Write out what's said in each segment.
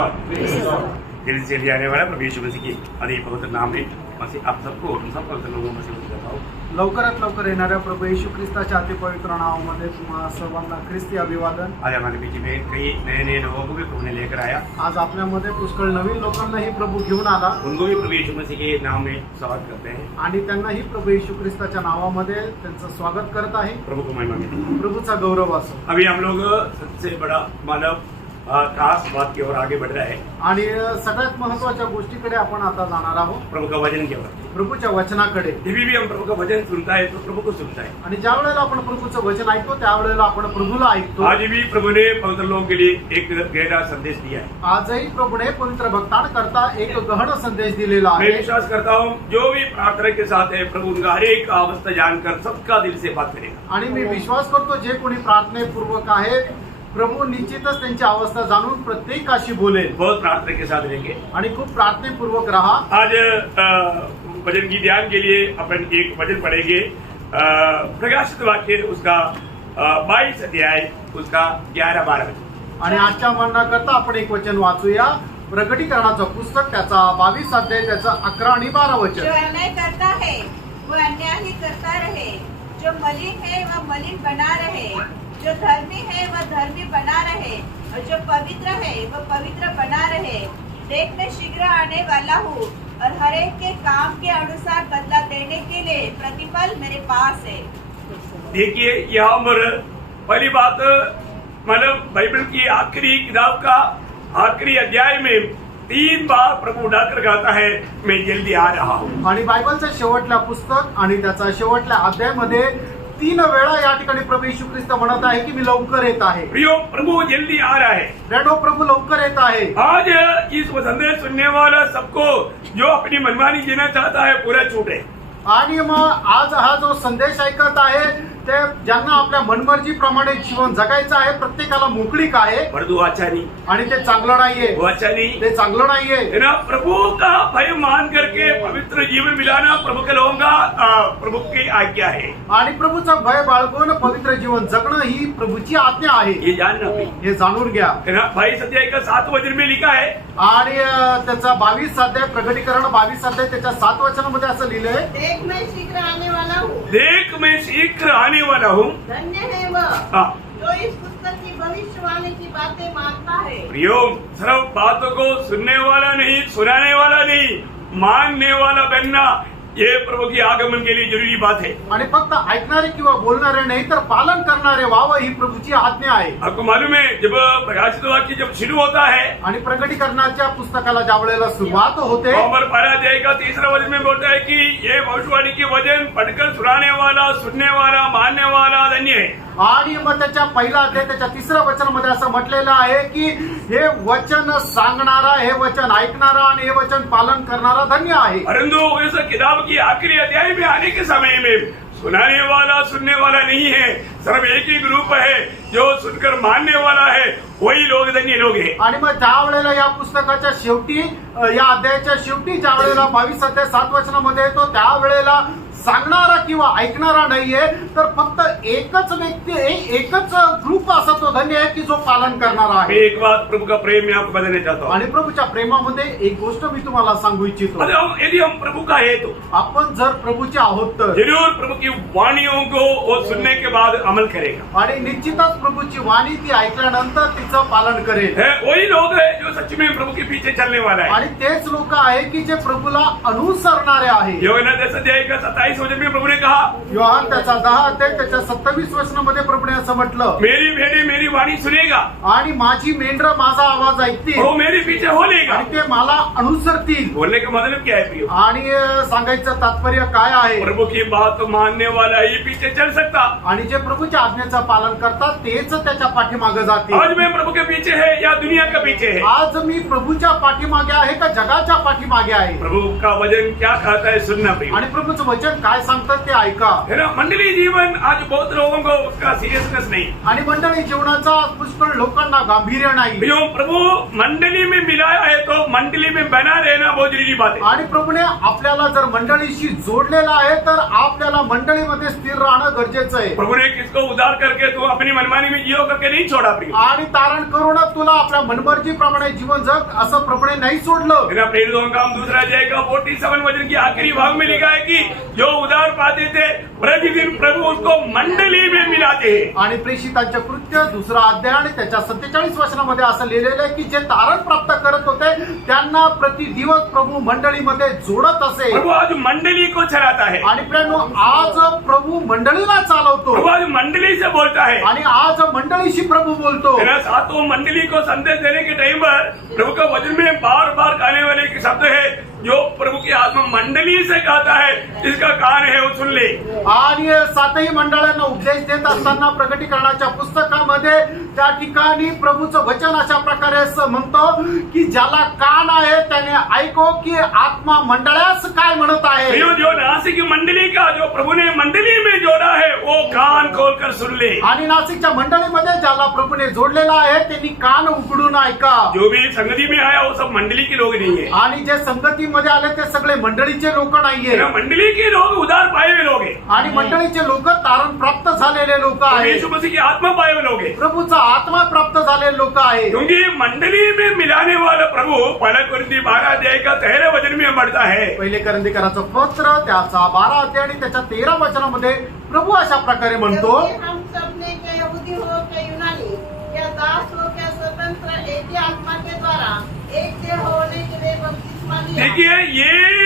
दिल से लिया आने वाला प्रभु यीशु मसीह की अति पवित्र नाम में मसीह आप सबको हम सब पवित्र लोगों में करता हूँ। लवकरात लवकर येणाऱ्या प्रभू येशू ख्रिस्ताच्या अति पवित्र नावामध्ये तुम्हा सर्वांना ख्रिस्ती अभिवादन। आज हमारे बीच में कई नए नए लोगों को भी प्रभु ने लेकर आया। आज आपल्यामध्ये पुष्कळ नवीन लोकांनाही प्रभू घेऊन आला। उनको भी प्रभु यीशु मसीह के नाम में स्वागत करते हैं आणि त्यांनाही प्रभू येशू ख्रिस्ताच्या नावामध्ये त्यांचं स्वागत करत आहे। प्रभु को महिमा मिले, प्रभूचा गौरव असो। अभी हम लोग सबसे बड़ा मानव खास बात की ओर आगे बढ़ रहा है आणि सगळ्यात महत्त्वाच्या गोष्टीकडे आपण आता जाणार आहोत, प्रभु का वचन की ओर। प्रभूच्या वचनाकडे। जब भी हम प्रभु का वचन सुनता है तो प्रभु को सुनता है। आणि ज्या वेळेला आपण प्रभूचं वचन ऐकतो त्यावेळेला आपण प्रभूला ऐकतो। आज भी प्रभु ने पवित्र लोगों के लिए एक गहरा संदेश दिया है। आजही प्रभूने पवित्र भक्तांकरता एक गहन संदेश दिलेला मैं आहे। विश्वास करता हूँ जो भी प्रार्थना के साथ है प्रभु उनका हर एक अवस्था जानकर सबका दिल से बात करेगा। आणि मी विश्वास करतो जे कोणी प्रार्थनेपूर्वक आहे प्रभू निश्चितच त्यांची अवस्था जाणून प्रत्येकाशी बोलेल। बहुत प्रार्थना के साथ रहेंगे आणि खूप प्रार्थनेपूर्वक रहा। आज वचन की ध्यान के लिए अपन एक वचन पढ़ेंगे प्रकाशित वाक्य उसका 22 अध्याय उसका 11-12 वचन। आणि आजच्या म्हणण्याकरता आपण एक वचन वाचूया। प्रकटीकरणाचं पुस्तक त्याचा 22 अध्याय त्याचा 11 आणि 12 वचन। जो अन्याय करता है वो अन्याय ही करता रहे, जो मलिन है वह मलिन बना रहे, जो धर्मी है वह धर्मी बना रहे, और जो पवित्र है वह पवित्र बना रहे। देख मैं शीघ्र आने वाला हूँ और हर एक के काम के अनुसार बदला देने के लिए प्रतिफल मेरे पास है। देखिए यहाँ पर पहली बात मतलब बाइबल की आखिरी किताब का आखिरी अध्याय में 3 बार प्रभु डाकर कहता है मैं जल्दी आ रहा हूँ। आणि बायबलचं शेवटल्या पुस्तक आणि त्याचा शेवटल्या अध्यायामध्ये 3 वेळा या ठिकाणी प्रभू येशू ख्रिस्त म्हणत आहे की मी लवकर येत आहे। प्रियो प्रभु जल्दी आ रहा है। रेडो प्रभू लवकर येत आहे। आज इस संदेश सुनने वाला सबको जो अपनी मनमानी जीना चाहता है पूरा छूट है। आणि मग आज हा जो संदेश ऐकत आहे ते ज्यांना आपल्या मनमर्जीप्रमाणे जीवन जगायचं आहे प्रत्येकाला मोकळीक आहे। परंतु अच्छा नहीं, आणि ते चांगलं नाहीये, वो अच्छा नहीं ते चांगलं नाहीये। है ना। प्रभु का भय मान करके पवित्र जीवन मिलाना प्रभु के लोगों का प्रभु की आज्ञा है। आणि प्रभूचा भय बाळगून पवित्र जीवन जगणं ही प्रभूची आज्ञा आहे। ये जानना भी हे जाणून घ्या। है ना। 22 अध्याय का 7 वचन में लिखा है आणि त्याचा 22 अध्याय प्रकटीकरण 22 अध्याय त्याच्या 7 वचनामध्ये असं लिहिलंय, देख मैं शीघ्र आने वाला हूँ, देख मैं शीघ्र आने वाला हूँ। धन्य है वह हाँ जो इस पुस्तक की भविष्यवाणी की बातें मानता है। प्रियो सिर्फ बातों को सुनने वाला नहीं, सुनाने वाला नहीं, मानने वाला बनना ये प्रभु की आगमन के लिए जरूरी बात है। आणि फक्त ऐकणारे किंवा बोलणारे नाही तर पालन करणारे व्हावं ही प्रभूची आज्ञा आहे। आपको मालूम है जब प्रकाशित वाक्य जब शुरू होता है आणि प्रकटीकरणाच्या पुस्तकाला ज्या वेळेला सुरुवात होते नवंबर 12 अध्याय का 3रा वचन में बोलता है कि ये भविष्यवाणी के वचन पढ़कर सुनाने वाला, सुनने वाला, मानने वाला धन्य है। आणि मग त्याच्या पहिला अध्याय त्याच्या 3ऱ्या वचनामध्ये असं म्हटलेलं आहे की हे वचन सांगणारा, हे वचन ऐकणारा आणि हे वचन पालन करणारा धन्य आहे। परंतु इस किताब की आखिरी अध्याय में आने के समय में सुनाने वाला, सुनने वाला नहीं है, सिर्फ एक ही ग्रुप है जो सुनकर मानने वाला है, वही लोग धन्य लोग हैं। आणि मग ज्या वेळेला या पुस्तकाच्या शेवटी या अध्यायाच्या शेवटी ज्या वेळेला 22 अध्याय 7 वचनामध्ये येतो त्यावेळेला सांगणारा किंवा ऐकणारा नाहीये तर फक्त एकच व्यक्ती, एकच ग्रुप असा तो धन्य आहे की जो पालन करणारा मैं आहे। एक बात प्रभु का प्रेम में आपको बताना चाहता हूँ। आणि प्रभूच्या प्रेमामध्ये एक गोष्ट मी तुम्हाला सांगू इच्छितो, यदि हम प्रभु का है तो आपण जर प्रभूचे आहोत तर जरूर प्रभु की वाणियों को वो सुनने के बाद अमल करेगा। आणि निश्चितच प्रभूची वाणी ती ऐकल्यानंतर तिचं पालन करेल। वही लोग है जो सच में प्रभु के पीछे चलने वाला है। आणि तेच लोक आहे की जे प्रभूला अनुसरणारे आहे। योहाना 10 अध्याय का 27 वचन में प्रभु ने कहा, योहान त्याचा 10 अध्याय त्याच्या 27 वचनामध्ये प्रभूने असं म्हटलं, मेरी भेड़े मेरी वाणी सुनेगा आणि माझी मेंढर माझा आवाज ऐकतील वो मेरे पीछे हो लेगा। आणि ते मला अनुसरतील। बोलने का मतलब क्या है प्रियो? आणि सांगायचं तात्पर्य काय आहे? प्रभु की बात मानने वाला ही पीछे चल सकता। आणि जे प्रभूच्या आज्ञेचं पालन करतात तेच त्याच्या पाठीमागे जातील। आज मैं प्रभु के पीछे है या दुनिया के पीछे है? आज मी प्रभू प्रभूच्या पाठीमागे आहे का जगाच्या पाठीमागे आहे? प्रभु का वचन क्या कहता है सुनना प्रिय। आणि प्रभूचं वचन काय सांगतात ते ऐका। है ना, मंडली जीवन आज बहुत लोगों को उसका सीरियसनेस नहीं। आणि मंडळी जीवनाचा पुष्कळ लोकांना गांभीर्य नाही। प्रियो, प्रभु मंडली में मिलाया है तो मंडली में बना रहना बहुत जरूरी बात है। आणि प्रभूने आपल्याला जर मंडळीशी जोडलेला आहे तर आपल्याला मंडळीमध्ये स्थिर राहणं गरजेचं आहे। प्रभु ने किसको उद्धार करके तू अपनी मनमानी में जियो करके नहीं छोड़ा प्रिय। आणि तारण करून तुला आपल्या मनमर्जीप्रमाणे जीवन जग असं प्रभूने नहीं सोडलं। मेरा प्रेरितों का काम 2 अध्याय का 47 वचन की आखिरी भाग में लिखा है कि जो उद्धार पाते थे प्रतिदिन प्रभु उसको मंडली में मिलाते हैं। आणि प्रेषितांचे कृत्य 2 अध्याय आणि त्याच्या 47 वचनामध्ये असं लिहिलेलं आहे की जे तारण प्राप्त करत होते त्यांना प्रतिदिवस प्रभू मंडळीमध्ये जोडत असे। प्रभु आज मंडली को चलाता है। आणि प्रेरणो आज प्रभू मंडळीला चालवतो। प्रभु आज मंडली से बोलता है। आणि आज मंडळीशी प्रभु बोलतो। मेरा साथों, मंडली को संदेश देने के टाइम पर प्रभु का वचन में बार बार कहने वाले एक शब्द है जो प्रभु की आत्मा मंडली से कहता है, जिसका कान है वो सुन ले। आणि सातही मंडळांना उपदेश देत असताना प्रकटीकरणाच्या पुस्तकामध्ये त्या ठिकाणी प्रभूचं वचन अशा प्रकारे म्हणतो की ज्याला कान आहे त्याने ऐको की आत्मा मंडळास काय म्हणत आहे। जो नासिक मंडली का जो प्रभु ने मंडली में जोड़ा है वो कान खोलकर सुन ले। आणि नाशिकच्या मंडळीमध्ये ज्याला प्रभूने जोडलेला आहे त्यांनी कान उघडून ऐका। जो भी संगति में आया वो सब मंडली के लोग नहीं है। आणि जे संगतीमध्ये आले ते सगळे मंडळीचे लोक नाहीये। मंडली के लोग उद्धार पाए हुए लोग हैं। आणि मंडळीचे लोक तारण प्राप्त झालेले लोक आहेत। यीशु मसीह की आत्मा पाए हुए लोग हैं। प्रभूचा आत्मा प्राप्त झालेले लोक आहेत। क्योंकि मंडली में मिलाने वाला प्रभु 1 कोरिन्थी 12 अध्याय का 13 वचन में बढ़ता है। पहिले करंदीकराचं पत्र त्याचा 12 अध्याय आणि त्याच्या 13 वचनामध्ये प्रभु अशा प्रकारे म्हणतो, क्योंकि हम सब ने क्या यहूदी हो क्या यूनानी, क्या दास हो क्या स्वतंत्र, एक ही आत्मा के द्वारा एक देह होने के लिए बपतिस्मा लिया। देखिए,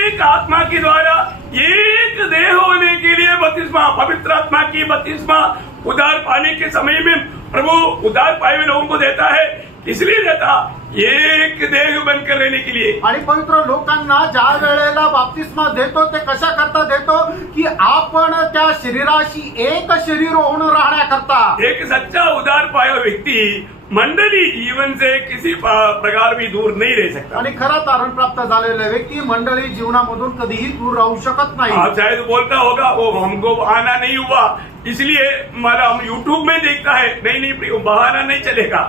एक आत्मा के द्वारा एक देह होने के लिए बपतिस्मा, पवित्र आत्मा की बपतिस्मा उद्धार पाने के समय में प्रभु उद्धार पाए हुए लोगों को देता है। इसलिए देता एक देह बनकर रहने के लिए। आणि पवित्र लोकांना ज्या वेळेला बाप्तिस्मा देतो ते कशा करता देतो की आपण त्या शरीराशी एक शरीर होऊन राहण्याकरता। एक सच्चा उद्धार पाया हुआ व्यक्ति मंडली जीवन से किसी प्रकार भी दूर नहीं रह सकता। आणि खरा तारण प्राप्त झालेला व्यक्ती मंडळी जीवनामधून कधीही दूर राहू शकत नाही। आप शायद बोलता होगा वो हमको आना नहीं हुआ इसलिए हम यूट्यूब में देखता है। नहीं, बहाना नहीं चलेगा।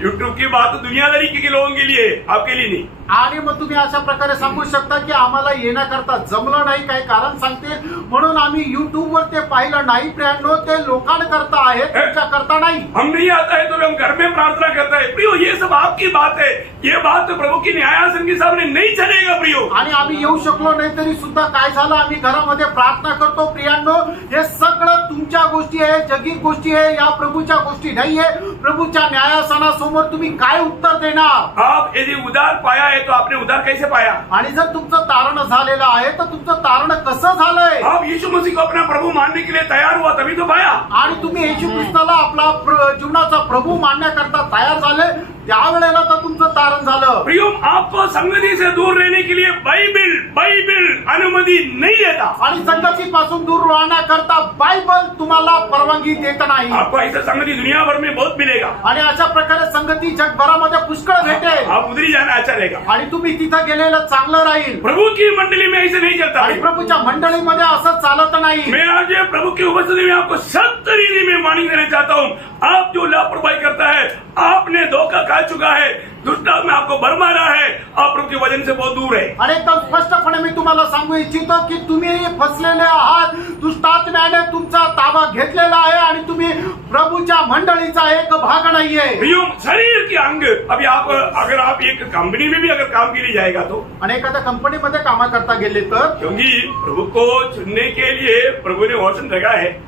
यूट्यूब की बात दुनियादारी के लोगों के लिए, आपके लिए नहीं। आणि मग तुम्ही अशा प्रकारे सांगू शकता की आम्हाला येण्याकरता जमलं नाही, काही कारण सांगते म्हणून आम्ही युट्यूब वर ते पाहिलं नाही। प्रियांनो, ते लोकांकरता आहे, तुमच्याकरता नाही। हम नहीं आता है तो हम घर में प्रार्थना करता है। प्रियो, ये सब आपकी बात है। ये बात तो प्रभु की न्यायासन के सामने नहीं चलेगा प्रियो। आणि आम्ही येऊ शकलो नाही तरी सुद्धा काय झालं, आम्ही घरामध्ये प्रार्थना करतो। प्रियांनो, हे सगळं तुमच्या गोष्टी आहे, जगी गोष्टी आहे, या प्रभूच्या गोष्टी नाहीये। प्रभूच्या न्यायासनासमोर तुम्ही काय उत्तर देणार? आप यदि उद्धार पाया है तो आपने उद्धार कैसे पाया? आणि जर तुमचं तारण झालेलं आहे तर तुमचं तारण कसं झालंय? आप यीशु मसीह को अपना प्रभु मानने के लिए तैयार हुआ तभी तो पाया। आणि तुम्ही येशू ख्रिस्ताला आपला जीवनाचा प्रभू मानण्याकरता तयार झाले त्यावेळेला तर तुमचं तारण झालं। प्रियो, आपको संगति से दूर रहने के लिए बाइबल अनुमति नहीं देता। आणि संगतीपासून दूर राहण्याकरता बायबल तुम्हाला परवानगी देत नाही। आपको ऐसा संगति दुनिया भर में बहुत मिलेगा। आणि अशा प्रकारे संगती जगभरामध्ये पुष्कळ भेटेल। आप उधरी जाना अच्छा रहेगा। आणि तुम्ही तिथं गेलेलं चांगलं राहील। प्रभु की मंडली में ऐसे नहीं चलता। आणि प्रभूच्या मंडळीमध्ये असं चालत नाही। मैं आज प्रभु की उपस्थिति में आपको सख्त रीति में वार्निंग देना चाहता हूँ। आप जो लापरवाही करता है, आपने धोखा खा चुका है, दुष्टात्मा आपको भर मारा है, आप प्रभु के वचन से बहुत दूर है। आणि एकदम स्पष्टपणे मी तुम्हाला सांगू इच्छितो की तुम्ही फसलेले आहात, दुष्टात्म्याने तुमचा ताबा घेतलेला आहे आणि तुम्ही प्रभूच्या मंडळीचा एक भाग नाहीये। प्रियो, शरीर के अंग अभी आप अगर आप एक कंपनी में भी अगर काम के लिए जाएगा तो, आणि एखाद्या कंपनीमध्ये कामाकरता गेले तर, क्योंकि प्रभु को चुनने के लिए प्रभु ने वचन रखा है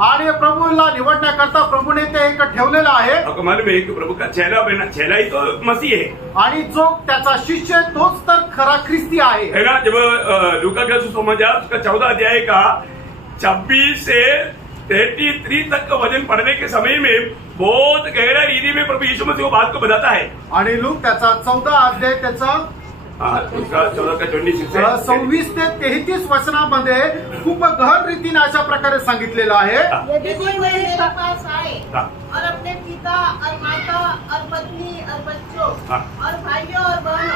आणि प्रभूला निवडण्याकरता प्रभूने ते एक ठेवलेलं आहे। आपको मालूम है कि प्रभु का चेला ही तो मसीह है। आणि जो त्याचा शिष्य तोच तर खरा ख्रिस्ती आहे। है ना, जब लूका का सुसमाचार उसका 14 अध्याय का 26 से 33 तक का वचन पढ़ने के समय में बहुत गहरा रीति में प्रभु यीशु मसीह वो बात को बताता है। आणि लूक त्याचा 14 अध्याय त्याचा उसका 14 का 26 से 26 ते 33 वचनामध्ये खूप गहन रीतीने अशा प्रकारे सांगितलेलं आहे। यदि कोई मेरे पास आए हाँ। और अपने पिता और माता और पत्नी और बच्चों हाँ। और भाइयों और बहनों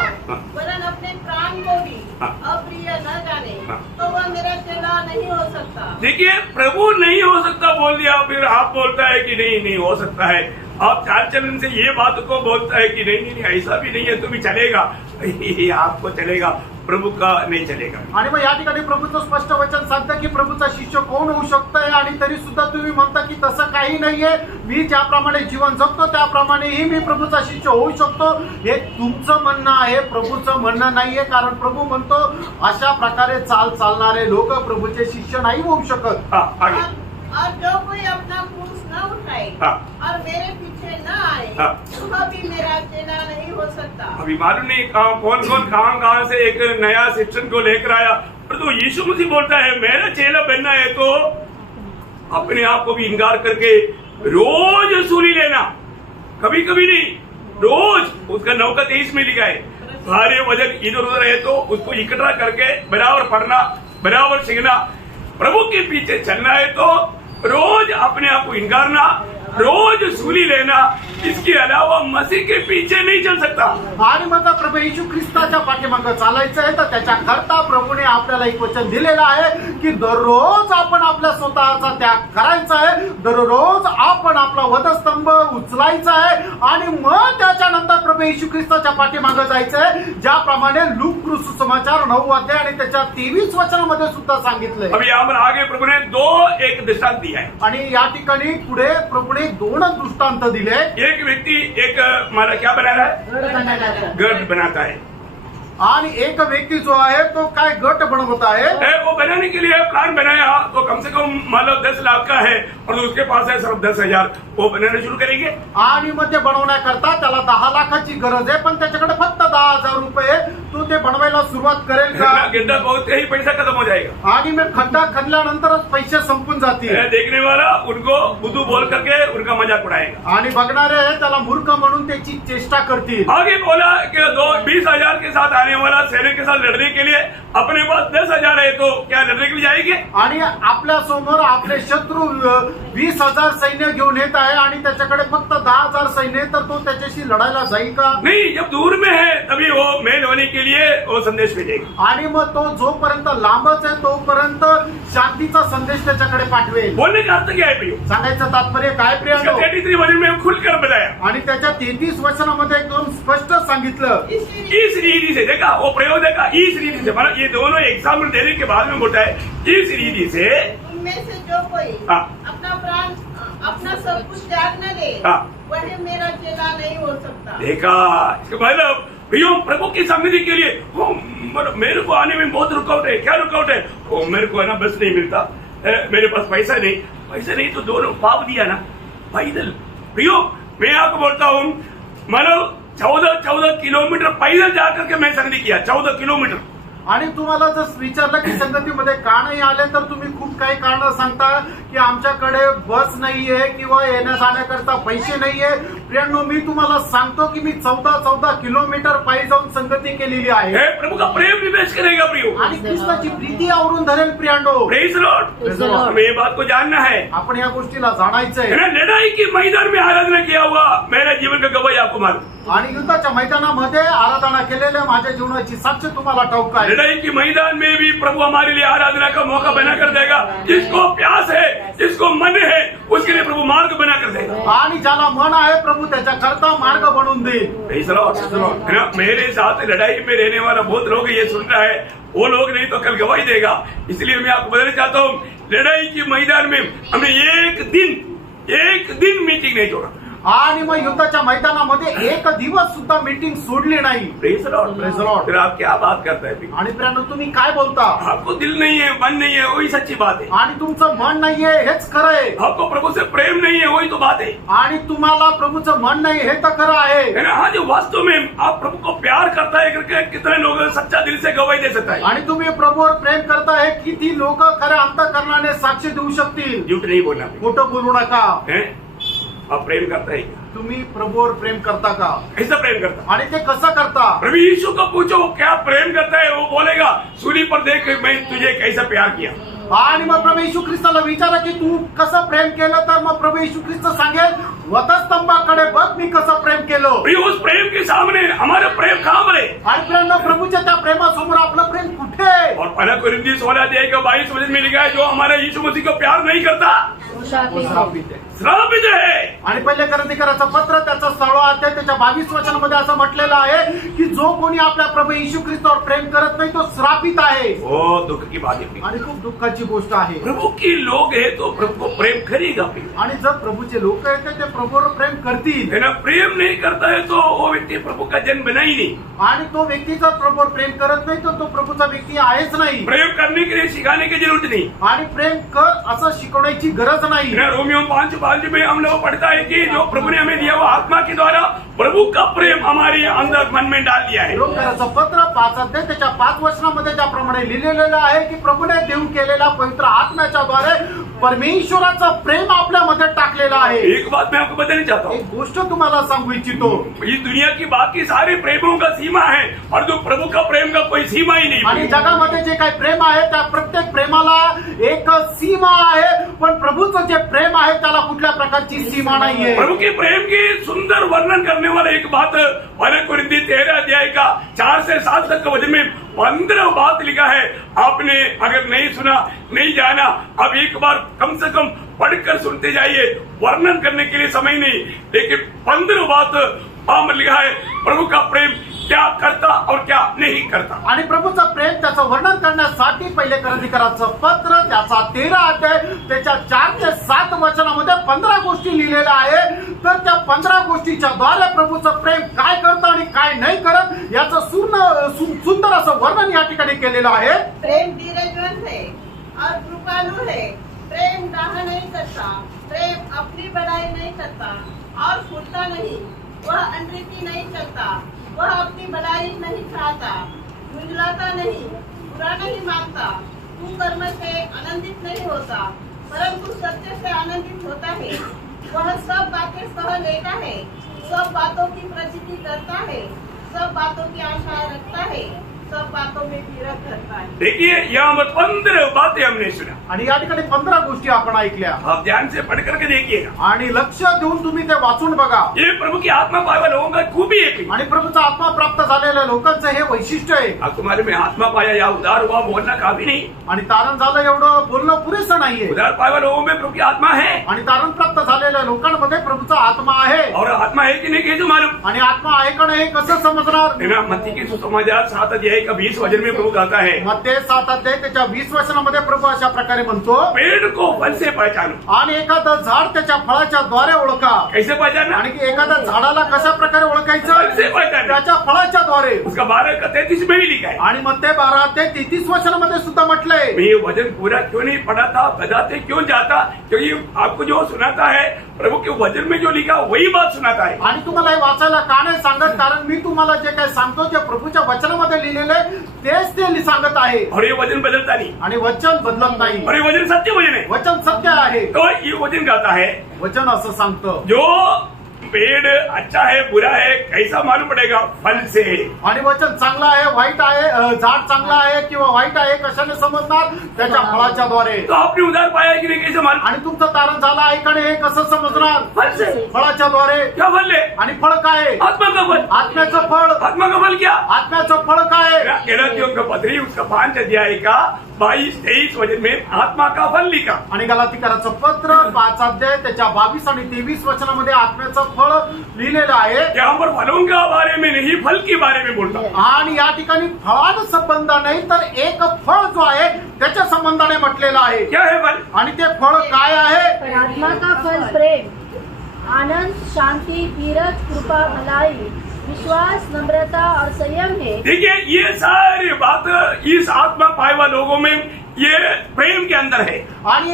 हाँ। अप्रिय न जाने हाँ। तो वह मेरा चेला नहीं हो सकता। देखिए, प्रभु नहीं हो सकता बोल दिया, फिर आप बोलता है कि नहीं नहीं हो सकता है। आप चाल चलन से ये बात को बोलता है कि नहीं नहीं नहीं ऐसा भी नहीं है, तो भी चलेगा। आपको चलेगा, प्रभू का नाही चलेगा. आणि मग या ठिकाणी प्रभूचं स्पष्ट वचन सांगतं की प्रभूचा शिष्य कोण होऊ शकतोय आणि तरी सुद्धा तुम्ही म्हणता की तसं काही नाहीये, मी ज्याप्रमाणे जीवन जगतो त्याप्रमाणेही मी प्रभूचा शिष्य होऊ शकतो. हे तुमचं म्हणणं आहे, प्रभूचं म्हणणं नाहीये. कारण प्रभू म्हणतो अशा प्रकारे चालणारे लोक प्रभूचे शिष्य नाही होऊ शकत. आगे. और जो कोई अपना क्रूस न उठाए हाँ। और मेरे पीछे न आए हाँ। वह भी मेरा चेला नहीं हो सकता. अभी मालूम नहीं कौन कौन कहां से एक नया शिक्षण को लेकर आया, पर तो यीशु मसीह बोलता है मेरा चेला बनना है तो अपने आप को भी इनकार करके रोज सूली लेना, कभी कभी नहीं, रोज. उसका 9:23 में लिखा है सारे वजन इधर उधर है तो उसको इकट्ठा करके बराबर पढ़ना, बराबर सीखना. प्रभु के पीछे चलना है तो रोज अपने आप को इनकारना, रोज सूली लेना. इसके अलावा मसीह के पीछे नहीं चल सकता. आणि मग प्रभू येशू ख्रिस्ताच्या पाठीमागे चालायचं आहे तर त्याच्याकरता प्रभूने आपल्याला एक वचन दिलेलं आहे की दररोज आपण आपल्या स्वतःचा त्याग करायचा आहे, दररोज आपण आपला वधस्तंभ उचलायचा आहे आणि मग त्याच्यानंतर प्रभू येशू ख्रिस्ताच्या पाठीमागे जायचं आहे, ज्याप्रमाणे लूक सुसमाचार 9 अध्याय आणि त्याच्या 23 वचनामध्ये सुद्धा सांगितलंय. अभी यहाँ पर आगे प्रभु ने एक दृष्टांत दिया है. आणि या ठिकाणी पुढे प्रभूने 2 दृष्टांत दिले. एक व्यक्ति एक माला क्या बना रहा है, गढ़ बनाता है. आणि एक व्यक्ती जो आहे तो काय गट बनवत आहे. वो बनाने के लिए प्लान बनाया तो कम से कम मतलब 10 लाख का है और उसके पास है सिर्फ 10,000. वो बनाना शुरू करेंगे आणि मग ते बनवण्याकरता त्याला 10 लाखाची गरज आहे, पण त्याच्याकडे फक्त 10,000 रुपये. तो ते बनवायला सुरुवात करेल का? गड्ढा बहुत ही पैसा खत्म हो जाएगा. आणि मग खड्डा खणल्यानंतरच पैसे संपून जातील. देखने वाला उनको बुद्धू बोल करके उनका मजाक उड़ाएगा. आणि बघणारे त्याला मूर्ख म्हणून त्याची चेष्टा करतील. आगे बोला कि 20,000 के साथ आने वाला सेना के साथ लड़ने के लिए अपने पास 10,000 है तो क्या लड़ने के लिए जाएंगे. आणि आपल्या समोर आपले शत्रू 20,000 सैन्य घेऊन येत आहे आणि त्याच्याकडे फक्त 10,000 सैन्य, तर तो त्याच्याशी लढायला जाईल का? नहीं, जब दूर में है तभी वो मेल होने के लिए वो संदेश भेजेगा. आणि मग तो जोपर्यंत लांबच आहे तोपर्यंत शांतीचा संदेश त्याच्याकडे पाठवेल. बोलने का अर्थ क्या है प्रियो? सांगायचं तात्पर्य काय प्रियांनो? 33 वचन में खुलकर बताया. आणि त्याच्या 33 वचनामध्ये एकदम स्पष्ट सांगितलं. इस रीति से देखा वो प्रयोग देखा, इस रीति से मतलब ये दोनों एग्जाम्पल देने के बाद में बोलता है इस रीति से उनमें से जो कोई हाँ। अपना प्राण अपना सब कुछ त्याग न दे हाँ। वह मेरा चेला नहीं हो सकता. देखा. इसका मतलब प्रियो प्रभु की समिति के लिए मेरे को आने में बहुत रुकावट है. क्या रुकावट है? मेरे को है ना बस नहीं मिलता, मेरे पास पैसा नहीं तो दोनों पाप दिया ना पैदल. प्रियो मैं आपको बोलता हूँ मतलब 14 किलोमीटर पैदल जाकर के मैं संधि किया. 14 किलोमीटर. आणि तुम्हाला जर विचारलं की संगतीमध्ये का नाही आले तर तुम्ही खूप काही कारण सांगता की आमच्याकडे बस नाहीये किंवा येण्या जाण्याकरता पैसे नाहीये. प्रियांनो मी तुम्हाला सांगतो की मी 14 किलोमीटर पायी जाऊन संगती केलेली आहे. प्रभु का प्रेम निवेश करेगा प्रियो. आणि ख्रिस्ताची प्रीती आवरून धरेल प्रियांनो. Praise Lord. Praise the Lord. हमें ये बात को जानना है. आपण या गोष्टीला जाणायचंय. लड़ाई के मैदान में आराधना किया हुआ मेरा जीवन का गवाही आपको मालूम. आणि युद्धाच्या मैदानामध्ये आराधना केलेल्या माझ्या जीवनाची साक्ष तुम्हाला ठाऊक आहे. लड़ाई के मैदान में भी प्रभु हमारे लिए आराधना का मौका बना कर देगा. जिसको प्यास है, जिसको मन है, उसके लिए प्रभु मार्ग बना कर देगा. आणि ज्याला मन आहे प्रभू त्याच्या करता मार्ग बनवून देईल. Praise the Lord. है ना, मेरे साथ लड़ाई में रहने वाला बहुत लोग ये सुन रहा है, वो लोग नहीं तो कल गवाही देगा. इसलिए मैं आपको बताना चाहता हूँ लड़ाई के मैदान में हमें एक दिन मीटिंग नहीं छोड़ा. आणि मग युद्धाच्या मैदानामध्ये एक दिवस सुद्धा मीटिंग सोडली नाही. Praise the Lord. Praise the Lord. फिर आप क्या बात करते हैं? आणि प्रियांनो तुम्ही काय बोलता? आपको दिल नहीं है, मन नहीं है, वही सच्ची बात है. आणि तुमचं मन नाहीये हेच खरं आहे. आपको प्रभु से प्रेम नहीं है, वही तो बात है. आणि तुम्हाला प्रभूचं मन नाही हे तर खरं आहे. है ना. हाँ, जो वास्तव में आप प्रभु को प्यार करता है करके कितने लोग सच्चा दिल से गवाही दे सकता है. आणि तुम्ही प्रभूवर प्रेम करताय किती लोक खऱ्या अंतःकरणाने साक्ष देऊ शकतील. झूठ नहीं बोलना. खोटं बोलू नका. है आप प्रेम करता है. तुम्ही प्रभूवर प्रेम करता का? कैसा प्रेम करता? आणि ते कसं करता? प्रभु यीशु को पूछो वो क्या प्रेम करता है, वो बोलेगा सूली पर देख मैं तुझे कैसा प्यार किया. आणि मग प्रभू येशू ख्रिस्ताला विचारा की तू कसं प्रेम केलं, तर मग प्रभू येशू ख्रिस्त सांगेल वधस्तंभाकडे बघ मी कसं प्रेम केलं. उस प्रेम के सामने हमारा प्रेम कहाँ मरे. आणि प्रेम प्रभूच्या त्या प्रेमासमोर आपलं प्रेम कोरिन्थियों 16 अध्याय का 22 वचन में लिखा है, जो हमारा यीशु मसीह को प्यार नहीं करता वो श्रापित आहे. श्रापित है. आणि पहिले करंथीकराचं पत्र त्याचा 16 अध्याय त्याच्या 22 वचनामध्ये असं म्हटलेलं आहे की जो कोणी आपल्या प्रभू येशू ख्रिस्तावर प्रेम करत नाही तो श्रापित आहे. वो दुख की बात है. आणि खूप दुःखाची गोष्ट आहे. प्रभु की लोग है तो प्रभु को प्रेम करेगा. आणि जर प्रभूचे लोक आहेत ते प्रभूवर प्रेम करतील. है ना, प्रेम नहीं करता है तो वो व्यक्ति प्रभु का जन्म बना ही नहीं. आणि तो व्यक्ती जर प्रभूवर प्रेम करत नाही तर तो प्रभूचा व्यक्ती आहेच नाही. प्रेम करने के लिए सिखाने की जरूरत नहीं. आणि प्रेम कर असं शिकवण्याची गरज नाही. है ना, रोमियो 5:5 में हम लोग पढ़ता है कि जो प्रभु ने हमें दिया वो आत्मा के द्वारा प्रभु का प्रेम हमारे अंदर मन में डाल दिया है. रोमकराचं पत्र 5 अध्याय त्याच्या 5 वचनामध्ये ज्याप्रमाणे लिहिलेलं आहे की प्रभूने देऊ केलेल्या पवित्र आत्म्याच्या द्वारे परमेश्वराचं प्रेम आपल्यामध्ये टाकलेलं आहे. एक बात मैं आपको बताना चाहता हूँ, एक गोष्ट तुम्हाला सांगू इच्छितो. इस दुनिया की बाकी सारे प्रेमों का सीमा है और जो प्रभु का प्रेम का कोई सीमा ही आणि नहीं. जगामध्ये जे काही प्रेम आहे त्या प्रत्येक प्रेमाला एक सीमा आहे, पण प्रभूचं जे प्रेम आहे त्याला कुठल्या प्रकारची सीमा नाहीये. प्रभु के प्रेम की सुंदर वर्णन करने वाला एक बात पहले कोरिन्थी 13 अध्याय का 4 से 7 तक के वचन में 15 बात लिखा है. आपने अगर नहीं सुना, नहीं जाना, अब एक बार कम से कम पढ़कर सुनते जाइए. वर्णन करने के लिए समय नहीं, लेकिन 15 बात वहां लिखा है प्रभु का प्रेम क्या करता और क्या नहीं करता. आणि प्रभूचं प्रेम त्याचं वर्णन करण्यासाठी पहिले करंथीकराचं पत्र त्याचा 13 अध्याय त्याच्या 4 ते 7 वचनामध्ये 15 गोष्टी लिहिलेल्या आहे. तर त्या 15 गोष्टीच्या द्वारे प्रभूचं प्रेम काय करतं आणि काय नाही करत याचं सुंदर असं वर्णन या ठिकाणी केलेलं आहे. प्रेम धीरजवंत है और कृपालु है. प्रेम डाह नहीं करता. प्रेम अपनी बड़ाई नहीं करता और फूटता नहीं. वह अनरीति नहीं चलता. वह अपनी बड़ाई नहीं चाहता. झुंझलाता नहीं. बुरा नहीं मानता. कुकर्म से आनंदित नहीं होता, परंतु सत्य से आनंदित होता है. वह सब बातें सह लेता है. सब बातों की प्रचिति करता है. सब बातों की आशा रखता है. सब बातों में धीरज धरता है. देखिए यहाँ पर 15 बातें हमने सुना. आणि या ठिकाणी 15 गोष्टी आपण ऐकल्या. आप ध्यान से पढ़ करके देखिएगा. आणि लक्ष देऊन तुम्ही ते वाचून बघा. ये प्रभु की आत्मा पाया लोगों का खूबी है. आणि प्रभूचा आत्मा प्राप्त झालेल्या लोकांचं हे वैशिष्ट्य आहे. अब तुम्हारे में आत्मा पाया या उदार हुआ बोलना काफी नहीं. आणि तारण झालं एवढं बोलणं पुरेसं नाहीये. उदार पाया लोगों में प्रभु की आत्मा है. आणि तारण प्राप्त झालेल्या लोकांमध्ये प्रभूचा आत्मा आहे. और आत्मा है कि नहीं कैसे मालूम. आणि आत्मा आहे का नाही हे कसं समजणार. है ना, मत्ती की सुसमाचार 7 अध्याय का 20 वचन में प्रभु कहता है, मत्ते 7 अध्याय त्याच्या 20 वचनामध्ये प्रभू अशा प्रकारे म्हणतो, पेड़ को फल से पहचानो. आणि एखादं झाड त्याच्या फळाच्या द्वारे ओळखा. कैसे पहचानना. आणि एखाद्या झाडाला कशा प्रकारे फल ओळखायचं. से पहचानना. त्याच्या फळाच्या द्वारे. उसका 12 का 33 में भी लिखा है. आणि मत्ते 12 अध्याय 33 वचनामध्ये सुद्धा म्हटलंय. मैं ये वचन पूरा क्यों नहीं पढ़ा था, बताते क्यों जाता, क्योंकि आपको जो सुनाता है प्रभु के वचन में जो लिखा वही बात सुनाता है. आणि तुम्हाला हे वाचायला का नाही सांगत, कारण मी तुम्हाला जे काही सांगतो जे प्रभूच्या वचनामध्ये लिहिलेलं आहे तेच ते सांगत आहे. और ये वचन बदलता नहीं. आणि वचन बदलत नाही. और ये वचन सत्य वचन है. वचन सत्य आहे. तो ये वचन कहता है वचन असं सांगतं, जो पेड़ अच्छा है बुरा है कैसा मालूम पड़ेगा, फल से. आणि वचन चांगलं आहे वाईट आहे, झाड चांगलं आहे किंवा वाईट आहे कशाने समजणार, त्याच्या फळाच्या द्वारे. तो आपने उधार पाया है कि नहीं कैसे मालूम. आणि तुमचं तारण झालं आहे का नाही हे कसं समजणार. फल से. फळाच्या द्वारे. क्या फल है. आणि फळ काय आहे. आत्मा का फल. आत्म्याचं फळ. आत्मा का फल क्या. आत्म्याचं फळ काय आहे. गलातियों का पत्री उसका 5 अध्याय का 22-23 वचन में आत्मा का फल लिखा. आणि गलातिकराचं पत्र 5 अध्याय त्याच्या 22 आणि 23 वचनामध्ये आत्म्याचं फळ लिहिलेलं आहे. यहाँ पर फलों का बारे में नहीं फल के बारे में बोलता. आणि या ठिकाणी फळानं संबंध नाही तर एक फळ जो आहे त्याच्या संबंधाने म्हटलेलं आहे. क्या है फल. आणि ते फळ काय आहे. पर आत्मा का फल प्रेम, आनंद, शांति, धीरज, कृपा, भलाई, विश्वास, नम्रता और संयम है. देखिए ये सारी बात इस आत्मा पाए हुआ लोगों में ये प्रेम के अंदर है. आणि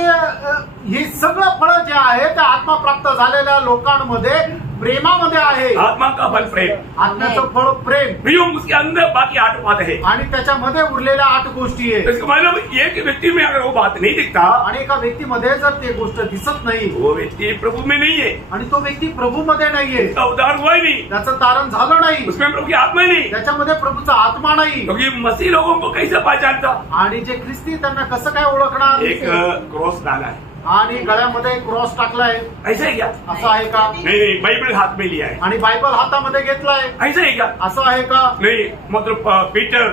हे सगळं फळ जे आहे त्या आत्मा प्राप्त झालेल्या लोकांमध्ये प्रेमामध्ये आहे. आत्मा का फल प्रेम. आत्म्याचं फळ प्रेम. प्रियो उसके अंदर बाकी 8 बातें है. आणि त्याच्यामध्ये उरलेल्या 8 गोष्टी आहे. इसका मतलब एक व्यक्ति में अगर वो बात नहीं दिखता, आणि एका व्यक्तीमध्ये जर ते गोष्ट दिसत नाही, वो व्यक्ति प्रभु में नहीं है. आणि तो व्यक्ती प्रभूमध्ये नाहीये, उसका उद्धार हुआ ही नहीं. त्याचं तारण झालं नाही, उसमें प्रभु की आत्मा ही नहीं. त्याच्यामध्ये प्रभूचा आत्मा नाही. क्योंकि मसीह लोगों को कैसे पहचानता. आणि जे ख्रिस्ती त्यांना कसं काय ओळखणार. एक क्रॉस डाला है. आणि गळ्यामध्ये क्रॉस टाकलाय. ऐसा है क्या. असं आहे का. नहीं, बाइबल हाथ में लिया है. आणि बायबल हातामध्ये घेतलाय. ऐसा है क्या. असं आहे का. नहीं, मतलब पीटर,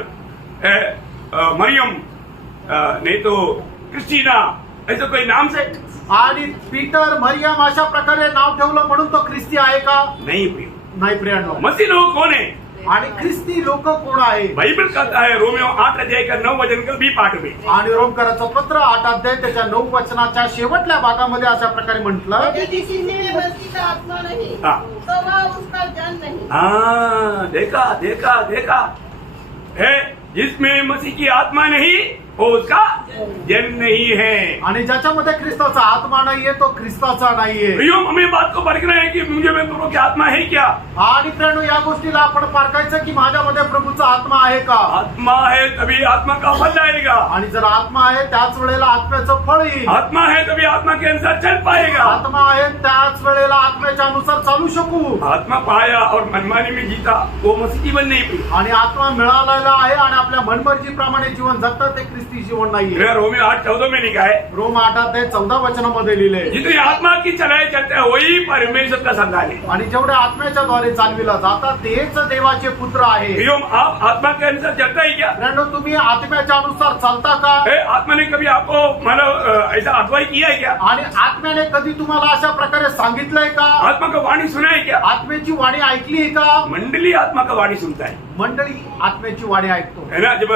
मरियम नहीं तो क्रिस्टीना, ऐसा कोई नाम से आणि पीटर मरियम अशा प्रकारे नाव ठेवलं म्हणून तो ख्रिस्ती आहे का? नहीं प्रियो। नाही प्रियांनो. मसीह लोग कौन है? आणि ख्रिस्ती लोक कोण आहे? बाइबल कहता है रोमियो 8 अध्याय का 9 वचन का बी पाठ में, आणि रोमकराचं पत्र 8 अध्याय त्याच्या 9 वचनाच्या शेवटल्या भागामध्ये अशा प्रकारे म्हटलं, यदि किसी में मसीह का आत्मा नहीं हाँ। तो वह उसका जन नहीं। हाँ, देखा देखा देखा है, जिसमें मसीह की आत्मा नहीं वो उसका जन नहीं है। आणि ज्याच्यामध्ये ख्रिस्ताचा आत्मा नाहीये तो ख्रिस्ताचा नाहीये. प्रियो, हमें बात को परखना है कि मुझे में प्रभु की आत्मा है क्या? आणि प्रियांनो, या गोष्टीला आपण पारखायचं की माझ्यामध्ये प्रभूचा आत्मा आहे का? आत्मा है तभी आत्मा का फल आएगा। आणि जर आत्मा आहे त्याच वेळेला आत्म्याचं फळ येईल. आत्मा है तभी आत्मा के अनुसार चल पाएगा। आत्मा आहे त्याच वेळेला आत्म्याच्या अनुसार चालू शकू. आत्मा पाया और मनमानी में जीता वो मसीह जीवन नहीं प्रियो। आणि आत्मा मिळालेला आहे आणि आपल्या मनमर्जीप्रमाणे जीवन जगतं ते ख्रिस्ती जीवन नाहीये. रोमियो 8:14 में लिखा है, रोम 8 अध्याय 14 वचनामध्ये लिहिले, जितनी आत्मा की चलाए चलते हैं वही परमेश्वर का संतान है। आणि जेवढे आत्म्याच्या द्वारे चालविला जातात तेच देवाचे पुत्र आहे. प्रियो, आप आत्मा के अनुसार चलता है क्या? प्रियांनो, तुम्ही आत्म्याच्या अनुसार चालता का? आत्मा ने कभी आपको मतलब ऐसा अगुवाई किया है क्या? आणि आत्म्याने कधी तुम्हाला अशा प्रकारे सांगितलंय का? आत्मा का वाणी सुना है क्या? आत्म्याची वाणी ऐकली आहे का? मंडली आत्मा का वाणी सुनता है, मंडळी आत्म्याची वाणी ऐकतो. है ना? जब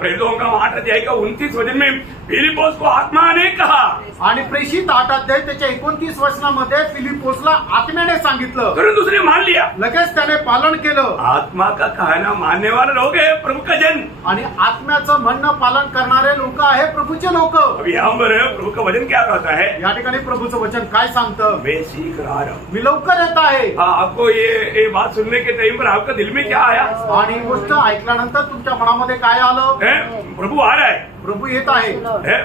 प्रेरितों का 8 अध्याय का 29 वचन में फिलिपोस को आत्मा ने कहा, आणि प्रेषित 8 अध्याय त्याच्या 29 वचनामध्ये फिलिपोसला आत्म्याने सांगितलं, तुरंत उसने मान लिया। लगेच त्याने पालन केलं. आत्मा का कहना मानने वाले लोग है प्रभु का जन। आणि आत्म्याचं म्हणणं पालन करणारे लोक आहे प्रभूचे लोक. अभी यहाँ पर प्रभु का वचन क्या कहता है? या ठिकाणी प्रभूचं वचन काय सांगतं? मैं सीख रहा हूँ। मी लवकर येत आहे. आपको ये बात सुनने के टाइम पर आपका दिल में क्या आया? आणि ही गोष्ट ऐकल्यानंतर तुमच्या मनामध्ये काय आलं? प्रभु आ रहा है, प्रभू येत आहे.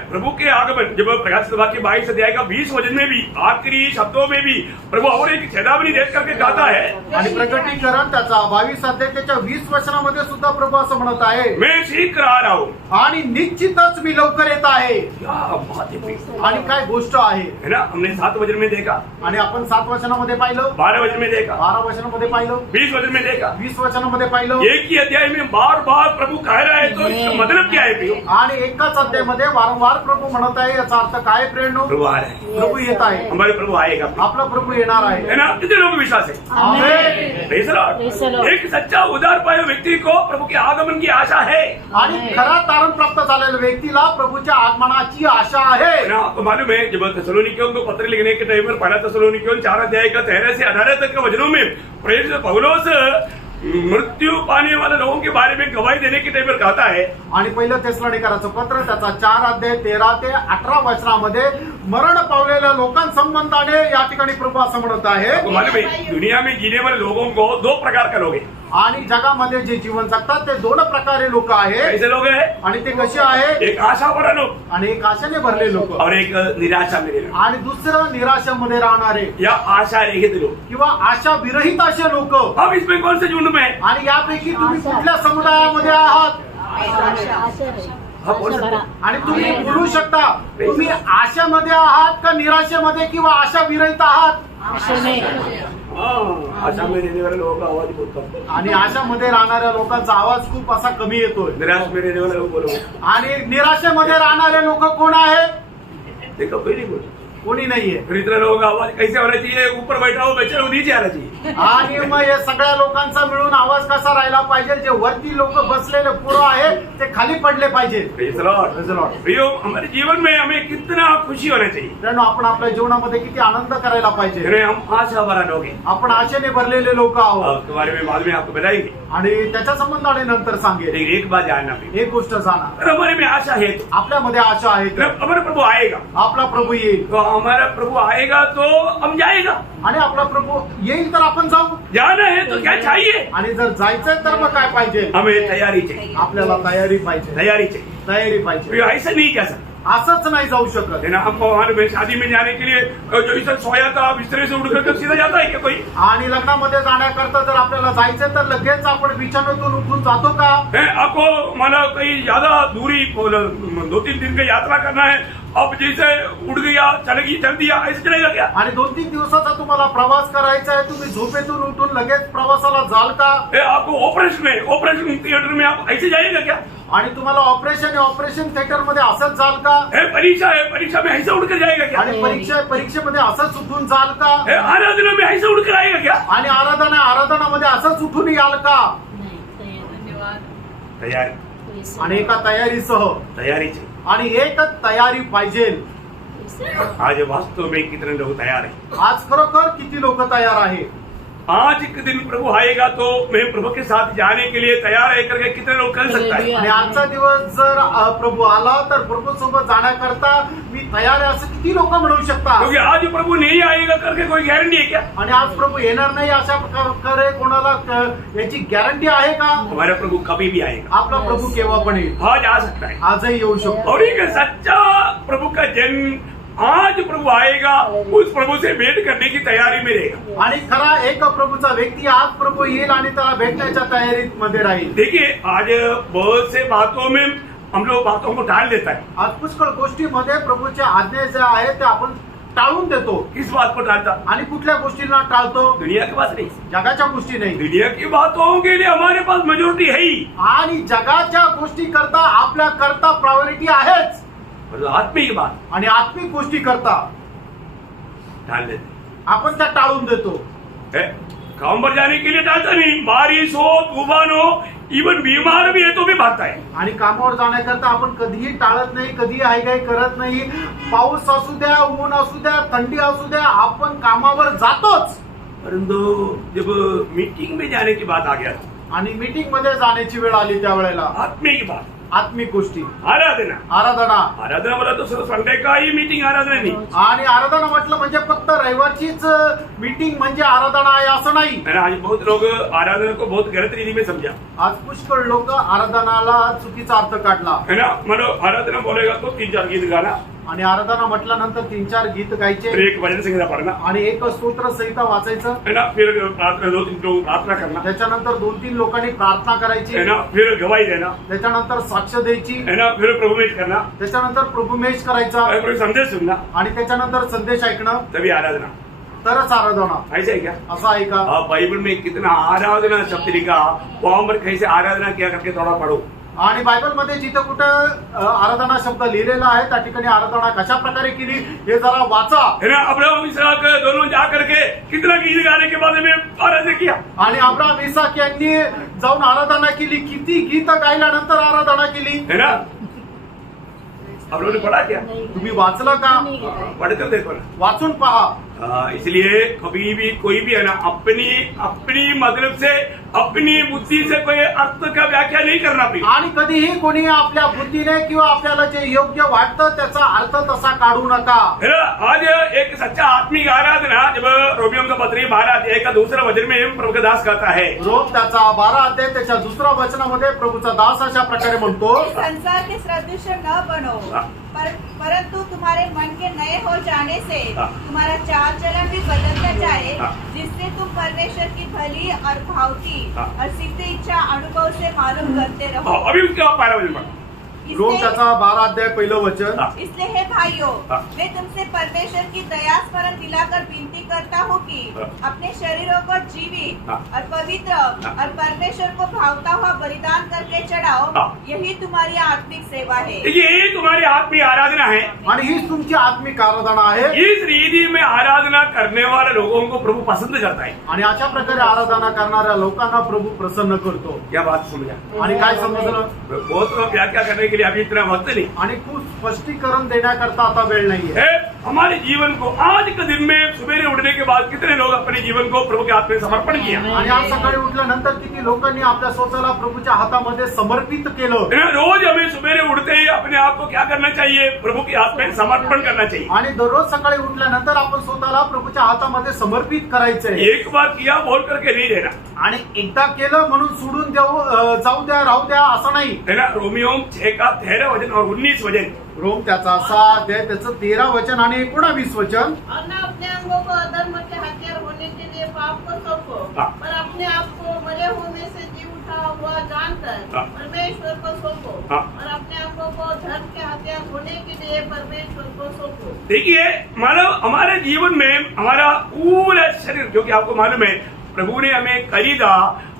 प्रभु के आगमन। जब प्रकाशित सभा के 22 अध्याय का 20 वचन में भी आखिरी शब्दों में भी प्रभु और एक चेतावनी देख करके कहता है, आणि प्रकटीकरण त्याचा 22 अध्याय त्याच्या 20 वचनामध्ये सुद्धा प्रभू असं म्हणत आहे, मैं शीघ्र आ रहा हूँ। आणि निश्चितच मी लवकर येत आहे. क्या बात है प्रिय। आणि काय गोष्ट आहे, है ना? हमने 7 वचन में देखा, आणि आपण 7 वचनामध्ये पाहिलं, 12 वचन में देखा, 12 वचनामध्ये पाहिलं, 20 वचन में देखा, 20 वचनामध्ये पाहिलं. एक ही अध्याय में बार बार प्रभु कह रहा है, तो इसका मतलब क्या है प्रियो? आणि एकाच अध्यायामध्ये वारंवार प्रभू म्हणत आहे. याचा अर्थ काय प्रेरणो? प्रभु आ रहा है, प्रभू येत आहे. हमारे प्रभु आएगा, आपला प्रभू येणार आहे. है ना? कितने लोग विश्वास है? आमेन. Praise the Lord. Praise the Lord. एक सच्चा उदार पाए व्यक्ति को प्रभु के आगमन की आशा है। आणि खरा तारण प्राप्त झालेल्या व्यक्तीला प्रभूच्या आगमनाची आशा है आहे. ना? आपको मालूम है, जब थेसलोनिकियों को पत्र लिखने के टाइम पर पहला थेसलोनिकियों 4 अध्याय का 13 से 18 तक के वचनों में प्रेरित पौलुस मृत्यु पाने वाले लोगों के बारे में गवाही देने के टाइम पर कहता है, आणि पहिलं थेसलोनिकराचं पत्र त्याचा 4 अध्याय 13 ते 18 वचनामध्ये मरण पावलेल्या लोकांसंबंधाने या ठिकाणी प्रभू असं म्हणत आहे. आपको मालूम है, दुनिया में जीने वाले लोगों को 2 प्रकार का लोग हैं। आणि जगामध्ये जे जीवन जगतात ते 2 प्रकारे लोक आहेत. कैसे लोग हैं? आणि ते कसे आहेत? एक आशा भरा लोग आणि एक आशेने भरले लोक, और एक निराशा में लोग, आणि दुसरं निराशेमध्ये राहणारे या आशा रहित लोग। किंवा आशा विरहित असे लोक. अब इसमें कौन से झुंड में है? आणि यापैकी तुम्ही कुठल्या समुदायामध्ये आहात? आणि तुम्ही बोलू शकता, तुम्ही आशामध्ये आहात का निराशेमध्ये किंवा आशा विरहित आहात? आशा में रहने वाले लोगों का आवाज बहुत कम है। आणि आशामध्ये राहणाऱ्या लोकांचा आवाज खूप असा कमी येतोय. निराश में रहने वाले लोग बोलो, आणि निराशेमध्ये राहणारे लोक कोण आहे? देखो कोई नहीं बोलो। कोणी नाहीये. फिर इतना लोगों का आवाज कैसे होना चाहिए? ऊपर बैठा हो बेचारा वो नीचे आना चाहिए। आणि मग हे सगळ्या लोकांचा मिळून आवाज कसा राहिला पाहिजे? जे वरती लोक बसलेले पुरं आहे ते खाली पडले पाहिजे. Praise the Lord. Praise the Lord. प्रियो, हमारे जीवन में हमें कितना खुशी होना चाहिए। त्यानं आपण आपल्या जीवनामध्ये किती आनंद करायला पाहिजे. अरे हम आशा भरा लोग हैं। आपण आशेने भरलेले लोक आहोत. अब तुम्हारे में बाद में आपको बताएंगे, आणि त्याच्या संबंधाने नंतर सांगेल. लेकिन एक बात जानना प्रिय, एक गोष्ट जाणा, अगर हमारे में आशा है तो आपल्यामध्ये आशा आहे तर हमारा प्रभु आएगा, आपला प्रभू येईल. तो हमारा प्रभु आएगा तो हम जाएगा। आणि आपला प्रभू येईल तर आपण जाऊ. जाना है तो क्या चाहिए? आणि जर जायचंय तर मग काय पाहिजे? हमें तैयारी चाहिए, आपल्याला तैयारी पाहिजे. तैयारी चाहिए। तयारी पाहिजे. प्रियो, ऐसा नहीं कह सकते, असंच नाही जाऊ शकत. है ना? हमको मालूम है, शादी में जाने के लिए जो इसे सोया था बिस्तरे से उठकर तो सीधा जाता है क्या कोई? आणि लग्नामध्ये जाण्याकरता जर आपल्याला जायचं तर लगेच आपण बिछाण्यातून उठून जातो का? आपको माना कहीं ज्यादा दूरी 2-3 दिन की यात्रा करना है, अब जैसे उड़ गया चल दिया ऐसे चलेगा क्या? आणि 2-3 दिवसाचा तुम्हाला प्रवास करायचा आहे, तुम्ही झोपेतून उठून लगेच प्रवासाला जाल का? आपको ऑपरेशन है, ऑपरेशन थिएटर में आप ऐसे जाएगा क्या? आणि तुम्हाला ऑपरेशन थिएटर मध्ये असंच जाल का? परीक्षा है, परीक्षा में ऐसे उड़कर जाएगा क्या? आणि परीक्षेमध्ये असंच उठून जाल का? आराधना में ऐसे उड़कर आएगा क्या? आणि आराधनामध्ये असंच उठून याल का? तयारी, आणि एका तयारीसह, तयारीची आणि एकच तयारी पाहिजे. आज वास्तव में कितने लोग तैयार है? आज खरोखर किती लोक तयार आहे? आज एक दिन प्रभु आएगा तो मैं प्रभु के साथ जाने के लिए तैयार है करके कितने लोग कर सकता है? आणि आजचा दिवस जर प्रभु आला तर प्रभू सोबत जाण्याकरता मी तयार आहे असं किती लोक म्हणू शकतात? क्योंकि आज प्रभु नहीं आएगा करके कोई गारंटी है क्या? आणि आज प्रभु येणार नाही अशा प्रकारे कोणाला याची गॅरंटी आहे का? हमारा प्रभु कभी भी आएगा, आपला प्रभू केव्हा पण येईल, आज आ सकता है. आजही येऊ शकतो. और एक सच्चा प्रभु का जन्म आज प्रभु आएगा, उस प्रभु से भेंट करने की तैयारी में रहेगा. आणि खरा एक प्रभूचा व्यक्ती आज प्रभू येईल आणि त्याला भेटण्याच्या तयारीत मध्ये राहील. देखिए आज बहुत से बातों में हम लोग बातों को टाल देता है. आज पुष्कळ गोष्टीमध्ये प्रभूच्या आज्ञा ज्या आहेत त्या आपण टाळून देतो. किस बात को टालता? आणि कुठल्या गोष्टींना टाळतो? दुनिया की बात नहीं, जगाच्या गोष्टी नाही. दुनिया की बातों के लिए हमारे पास मेजोरिटी है ही, आणि जगाच्या गोष्टी करता आपल्या करता प्रायोरिटी आहेच, और आत्मिक बात आणि आत्मिक गोष्टी करता टाल देते. आपण त्या टाळून देतो. काम पर जाने के लिए टालता नहीं, बारिश हो तूफान हो, इवन बीमार भी है तो भी भागता है. आणि कामावर जाण्याकरता आपण कधीही टाळत नाही, कधीही हायगाई करत नाही. पाऊस असू द्या, ऊन असू द्या, थंडी असू द्या, आपण कामावर जातोच. परंतु जब मीटिंग में जाने की बात आ गया, आणि मीटिंग मध्ये जाण्याची वेळ आली त्यावेळेला आत्मिक बात, आत्मिक गोष्टी, आराधना. आराधना बोला तो सिर्फ संडे का ही मीटिंग आराधना नहीं. आणि आराधना म्हटलं म्हणजे फक्त रविवारचीच मीटिंग म्हणजे आराधना आहे असं नाही. आज बहुत लोग आराधना को बहुत गलत रीति में समझा आज पुष्कळ लोक आराधनाला चुकीचा अर्थ काढला. है ना. मतलब आराधना बोलेगा तो 3-4 गीत गाना, आणि आराधना म्हटल्यानंतर 3-4 गीत गायचे, फिर एक भजन संहिता पढ़ना, आणि एक स्तोत्र संहिता वाचायचं, है ना. फिर प्रार्थना 2-3 लोग प्रार्थना करना, त्याच्यानंतर 2-3 लोकांनी प्रार्थना करायची, है ना. फिर गवाही देना, त्याच्यानंतर साक्ष द्यायची, है ना. फिर प्रभुमेश करना, त्याच्यानंतर प्रभुमेश करायचा, फिर संदेश सुनना, आणि त्याच्यानंतर संदेश ऐकणं, तभी आराधना. तरच आराधना. ऐसा है क्या? असं आहे का? बाइबल में कितना आराधना शब्द लिखा, वहां पर कैसे आराधना किया करके थोड़ा पढ़ो. आणि बायबलमध्ये जिथं कुठं आराधना शब्द लिहिलेला आहे त्या ठिकाणी आराधना कशा प्रकारे केली हे जरा वाचा. है ना. अब्राहम इसहाक दोनों जा करके कितना गीत गाने के बाद में आराधना किया. आणि अब्राहम इसाक यांनी जाऊन आराधना केली, किती गीत गायल्यानंतर आराधना केली, है ना. आप लोगों ने पढ़ा क्या? तुम्ही वाचलं का? पढ़ते देखो ना. वाचून पहा. इसलिए कभी भी कोई भी है ना अपनी मतलब से अपनी बुद्धि से कोई अर्थ का व्याख्या नहीं करना चाहिए. आणि कधीही कोणी आपल्या बुद्धीने किंवा आपल्याला जे योग्य वाटतं त्याचा अर्थ तसा काढू नका. है ना. आज एक सच्चा आत्मिक आराधना जब रोमियो का पत्री 12 अध्याय का दूसरा वचन में प्रभु का दास कहता है, रोम त्याचा 12 अध्याय त्याच्या दुसऱ्या वचनामध्ये प्रभूचा दास अशा प्रकारे म्हणतो, संसार के सदृश न बनो, परंतु तुम्हारे मन के नए हो जाने से तुम्हारा चाल चलन भी बदलता जाए, जिससे तुम परमेश्वर की भली और भावती और सिद्ध इच्छा अनुभव से मालूम करते रहो. अभी उसके बाद 12 वचन पढ़ा. रोम त्याचा 12 अध्याय पहिलं वचन. इसलिए हे भाइयों, मैं तुमसे परमेश्वर की दया स्मरण दिलाकर विनती करता हूँ कि अपने शरीरों को जीवित और पवित्र और परमेश्वर को भावता हुआ बलिदान करके चढ़ाओ, यही तुम्हारी आत्मिक सेवा है. ये तुम्हारी आत्मिक आराधना है. आणि हीच तुमची आत्मिक आराधना आहे. इस रीति में आराधना करने वाले लोगों को प्रभु पसंद करता है. आणि अशा प्रकारे आराधना करणाऱ्या लोकांना प्रभू प्रसन्न करतो. क्या बात समझा? आणि काय समजलं? बहुत व्याख्या करने के लिए अभी इतना वक्त नहीं. आणि खूप स्पष्टीकरण देण्याकरता आता वेळ नाहीये. हमारे जीवन को आज के दिन में सुबेरे उठने के बाद कितने लोग अपने जीवन को प्रभु के हाथ में समर्पण किया. आणि आज सकाळी उठल्यानंतर किती लोकांनी आपल्या स्वतःला प्रभूच्या हातामध्ये समर्पित केलं. रोज हमें सुबेरे उठते ही अपने आप को क्या करना चाहिए? प्रभु के हाथ में समर्पण करना चाहिए. आणि दररोज सकाळी उठल्यानंतर आपण स्वतःला प्रभूच्या हातामध्ये समर्पित करायचंय. एक बार किया बोल करके नहीं देना. आणि एकदा केलं म्हणून सोडून जाऊ द्या राहू द्या असं नाही. है ना. रोमियो 6 का 13 वचन और 19 वचन. रोम त्याचा 6 अध्याय त्याचं 13 वचन आणि 19 वचन. और न अपने अंगों को अधर्म के हथियार होने के लिए पाप को सौंपो, पर अपने आप को मरे होने से जी उठा हुआ जानकर परमेश्वर को सौंपो, और अपने आप को को धर्म के हथियार होने के लिए परमेश्वर को सौंपो। देखिए मानव हमारे जीवन में हमारा पूरा शरीर, जो कि आपको मालूम है प्रभु ने हमें खरीदा,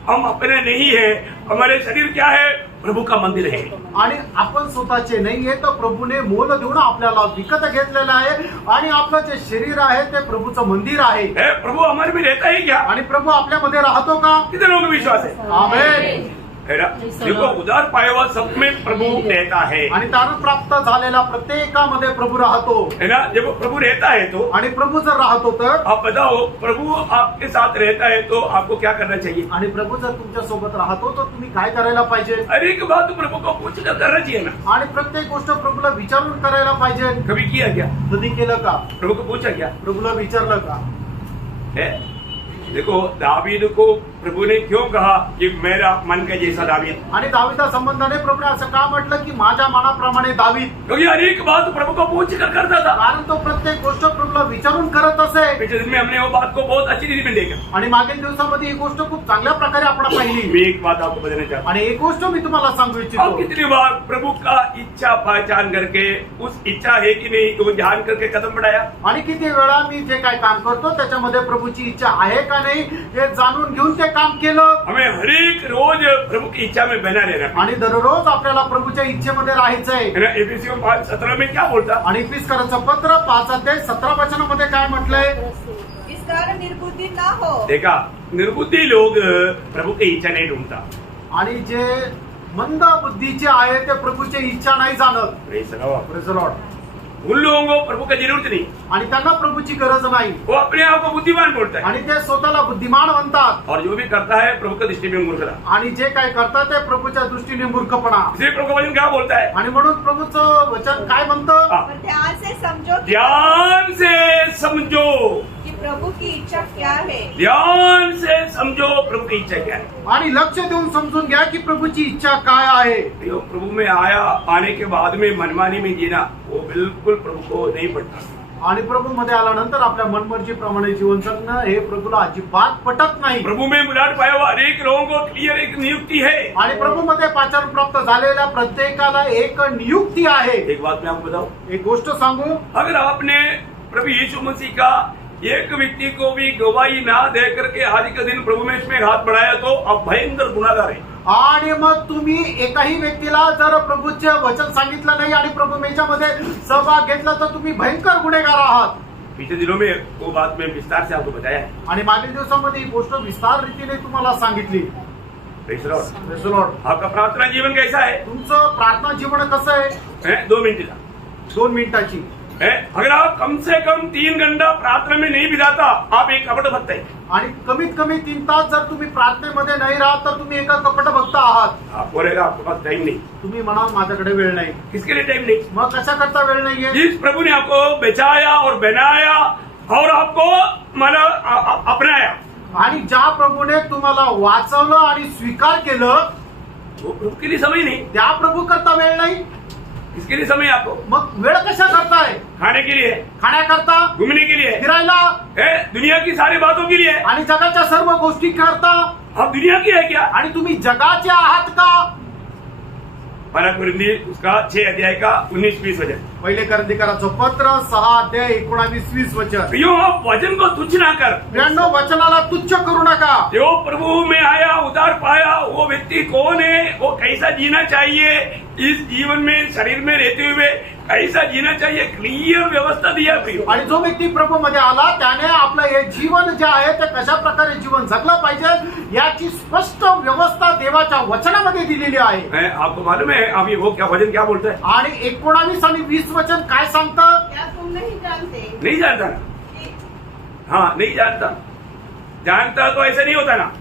हम अपने नहीं है, हमारे शरीर क्या है, प्रभु का मंदिर है। आणि आपण स्वतःचे नाहीये, तर प्रभूने मोल देऊन आपल्याला विकत घेतलेलं आहे आणि आपलं जे शरीर आहे ते प्रभूचं मंदिर आहे। प्रभु हमारे में रहता है क्या? आणि प्रभू आपल्यामध्ये राहतो का? कितने लोगों को विश्वास है? आमेन। है ना? देखो उधार पाया हुआ सब में प्रभु रहता है, आणि तारण प्राप्त झालेला प्रत्येकामध्ये प्रभू राहतो। है ना? जब प्रभु रहता है तो आणि प्रभू जर राहतो तर आप बताओ, प्रभु आपके साथ रहता है तो आपको क्या करना चाहिए? आणि प्रभू जर तुमच्या सोबत राहतो तर तुम्ही काय करायला पाहिजे? हर एक बात प्रभु को पूछ कर करना चाहिए ना। आणि प्रत्येक गोष्ट प्रभूला विचारून करायला पाहिजे। कभी किया क्या? कधी केलं का? प्रभु को पूछा क्या? प्रभूला विचारलं का? है? देखो दावीद को प्रभु ने क्यों कहा कि मेरा मन का जैसा दावीद? आणि दाविदा संबंधाने प्रभूने असं का म्हटलं की माझ्या मनाप्रमाणे दावीद? क्योंकि हर एक बात प्रभु को पूछ कर करता था। कारण तो प्रत्येक गोष्ट प्रभूला विचारून करत असे। पिछले दिन में हमने वो बात को बहुत अच्छी रीति में देखा। आणि मागील दिवसामध्ये ही गोष्ट खूप चांगल्या प्रकारे आपण पाहिली। मैं एक बात आपको बताना चाहता आणि एक गोष्ट मी तुम्हाला सांगू हूँ, इच्छितो, कितनी बार प्रभु का इच्छा पहचान करके उस इच्छा है कि नहीं तो ध्यान करके कदम बढ़ाया। आणि किती वेळा मी जे काय काम करतो त्याच्यामध्ये प्रभूची इच्छा आहे का नाही हे जाणून घेऊन ते काम केलं। हमें हर एक रोज प्रभु की इच्छा में बना रहना। आणि दररोज आपल्याला प्रभूच्या इच्छेमध्ये राहायचंय। है ना? एफिसियों 5:17 में क्या बोलता? आणि इफिसकरांचं पत्र 5:17 वचनामध्ये काय म्हटलंय? इस कारण निर्बुद्धि ना हो। देखा, निर्बुद्धि लोग प्रभु की इच्छा नहीं ढूंढता। आणि जे मंद बुद्धीचे आहे ते प्रभूची इच्छा नाही जाणत। Praise the Lord. Praise the Lord. उन लोगों को प्रभु की जरूरत नहीं, आणि त्यांना प्रभूची गरज नाही वो अपने आप को बुद्धिमान बोलता है आणि ते स्वतःला बुद्धिमान म्हणतात। और जो भी करता है प्रभु की दृष्टि में मूर्खता। आणि जे काय करतात ते प्रभूच्या दृष्टीने मूर्खपणा। इसलिए प्रभु का वचन क्या बोलता है? आणि म्हणून प्रभूचं वचन काय म्हणतं? हाँ, पर ध्यान से समझो ध्यान से समझो, कि प्रभु की इच्छा क्या है। ध्यान से समझो प्रभु की इच्छा क्या है। आणि लक्ष देऊन समजून घ्या की प्रभूची इच्छा काय आहे। जो प्रभु में आने के बाद में मनमानी में जीना वो बिल्कुल प्रभु को नहीं पड़ता। आणि प्रभू मध्ये आल्यानंतर आपल्या मनमर्जीप्रमाणे जीवन जगणं हे प्रभूला अजिबात पटत नाही। प्रभु में बुलाहट पाया हुआ अनेक लोगों को क्लियर एक नियुक्ति है। आणि प्रभू मध्ये पाचारण प्राप्त झालेल्या प्रत्येकाला एक नियुक्ती आहे। एक बात मैं आपको बताऊं, एक गोष्ट सांगू, अगर आपने प्रभु यीशु मसीह का एक व्यक्ति को भी गवाही ना दे करके आज के दिन प्रभु में इसमें हाथ बढ़ाया तो आप भयंकर गुनाहगार है। आणि मग तुम्ही एकाही व्यक्तीला जर प्रभूचे वचन सांगितलं नाही आणि प्रभूमेच्यामध्ये सहभाग घेतला तर तुम्ही भयंकर गुन्हेगार आहात। पिछले दिनों में वो बात मैं विस्तार से आपको बताया है। आणि मागील दिवसामध्ये ही गोष्ट विस्तार रीतीने तुम्हाला सांगितली। Praise the Lord. Praise the Lord. आपका प्रार्थना जीवन कैसा है? तुमचं प्रार्थना जीवन कसं आहे? 2 मिनट का 2 मिनिटाची है। अगर आप कम से कम 3 घंटा प्रार्थना में नहीं बिताता आप एक कपट भक्त है। आणि कमीत कमी 3 तास जर तुम्ही प्रार्थनेमध्ये नाही राहत तर तुम्ही एका कपट भक्त आहात। आप बोलेगा आपके पास टाइम नहीं। तुम्ही म्हणाल माझ्याकडे वेळ नाही। किसके लिए टाइम नहीं? मग कशा करता वेळ नाहीये? जिस प्रभु ने आपको बचाया और बनाया और आपको अपनाया, आणि ज्या प्रभूने तुम्हाला वाचवलं आणि स्वीकार केलं वो प्रभु के लिए समय नहीं। त्या प्रभू करता वेळ नाही। किसके लिए समय आपको? मग वेळ कशा करताय? खाने के लिए, खाण्याकरता, घूमने के लिए, फिरायला है, दुनिया की सारी बातों के लिए। आणि जगाच्या सर्व गोष्टी करता। आप दुनिया की है क्या? आणि तुम्ही जगाचे आहात का? पहला कुरिन्थी उसका 6 अध्याय का 19-20 वचन। पहिले करंदीकराचं पत्र 6:19-20 वचन। यो आप वचन को तुच्छ ना कर। प्रियांनो, वचनाला तुच्छ करू नका। जो प्रभु में आया, उद्धार पाया, वो व्यक्ति कौन है, वो कैसा जीना चाहिए, इस जीवन में शरीर में रहते हुए कैसा जीना चाहिए, क्लियर व्यवस्था दिया प्रियो। आणि जो व्यक्ती प्रभू मध्ये आला त्याने आपलं हे जीवन जे आहे ते कशा प्रकारे जीवन जगलं पाहिजे याची स्पष्ट व्यवस्था देवाच्या वचनामध्ये दिलेली आहे। आपको मालूम है अभी वो क्या वचन क्या बोलता है? आणि 19 आणि 20 वचन काय सांगतं? क्या तुम नहीं जानते? नहीं जानता ना? हाँ, नहीं जानता। जानता तो ऐसा नहीं होता ना।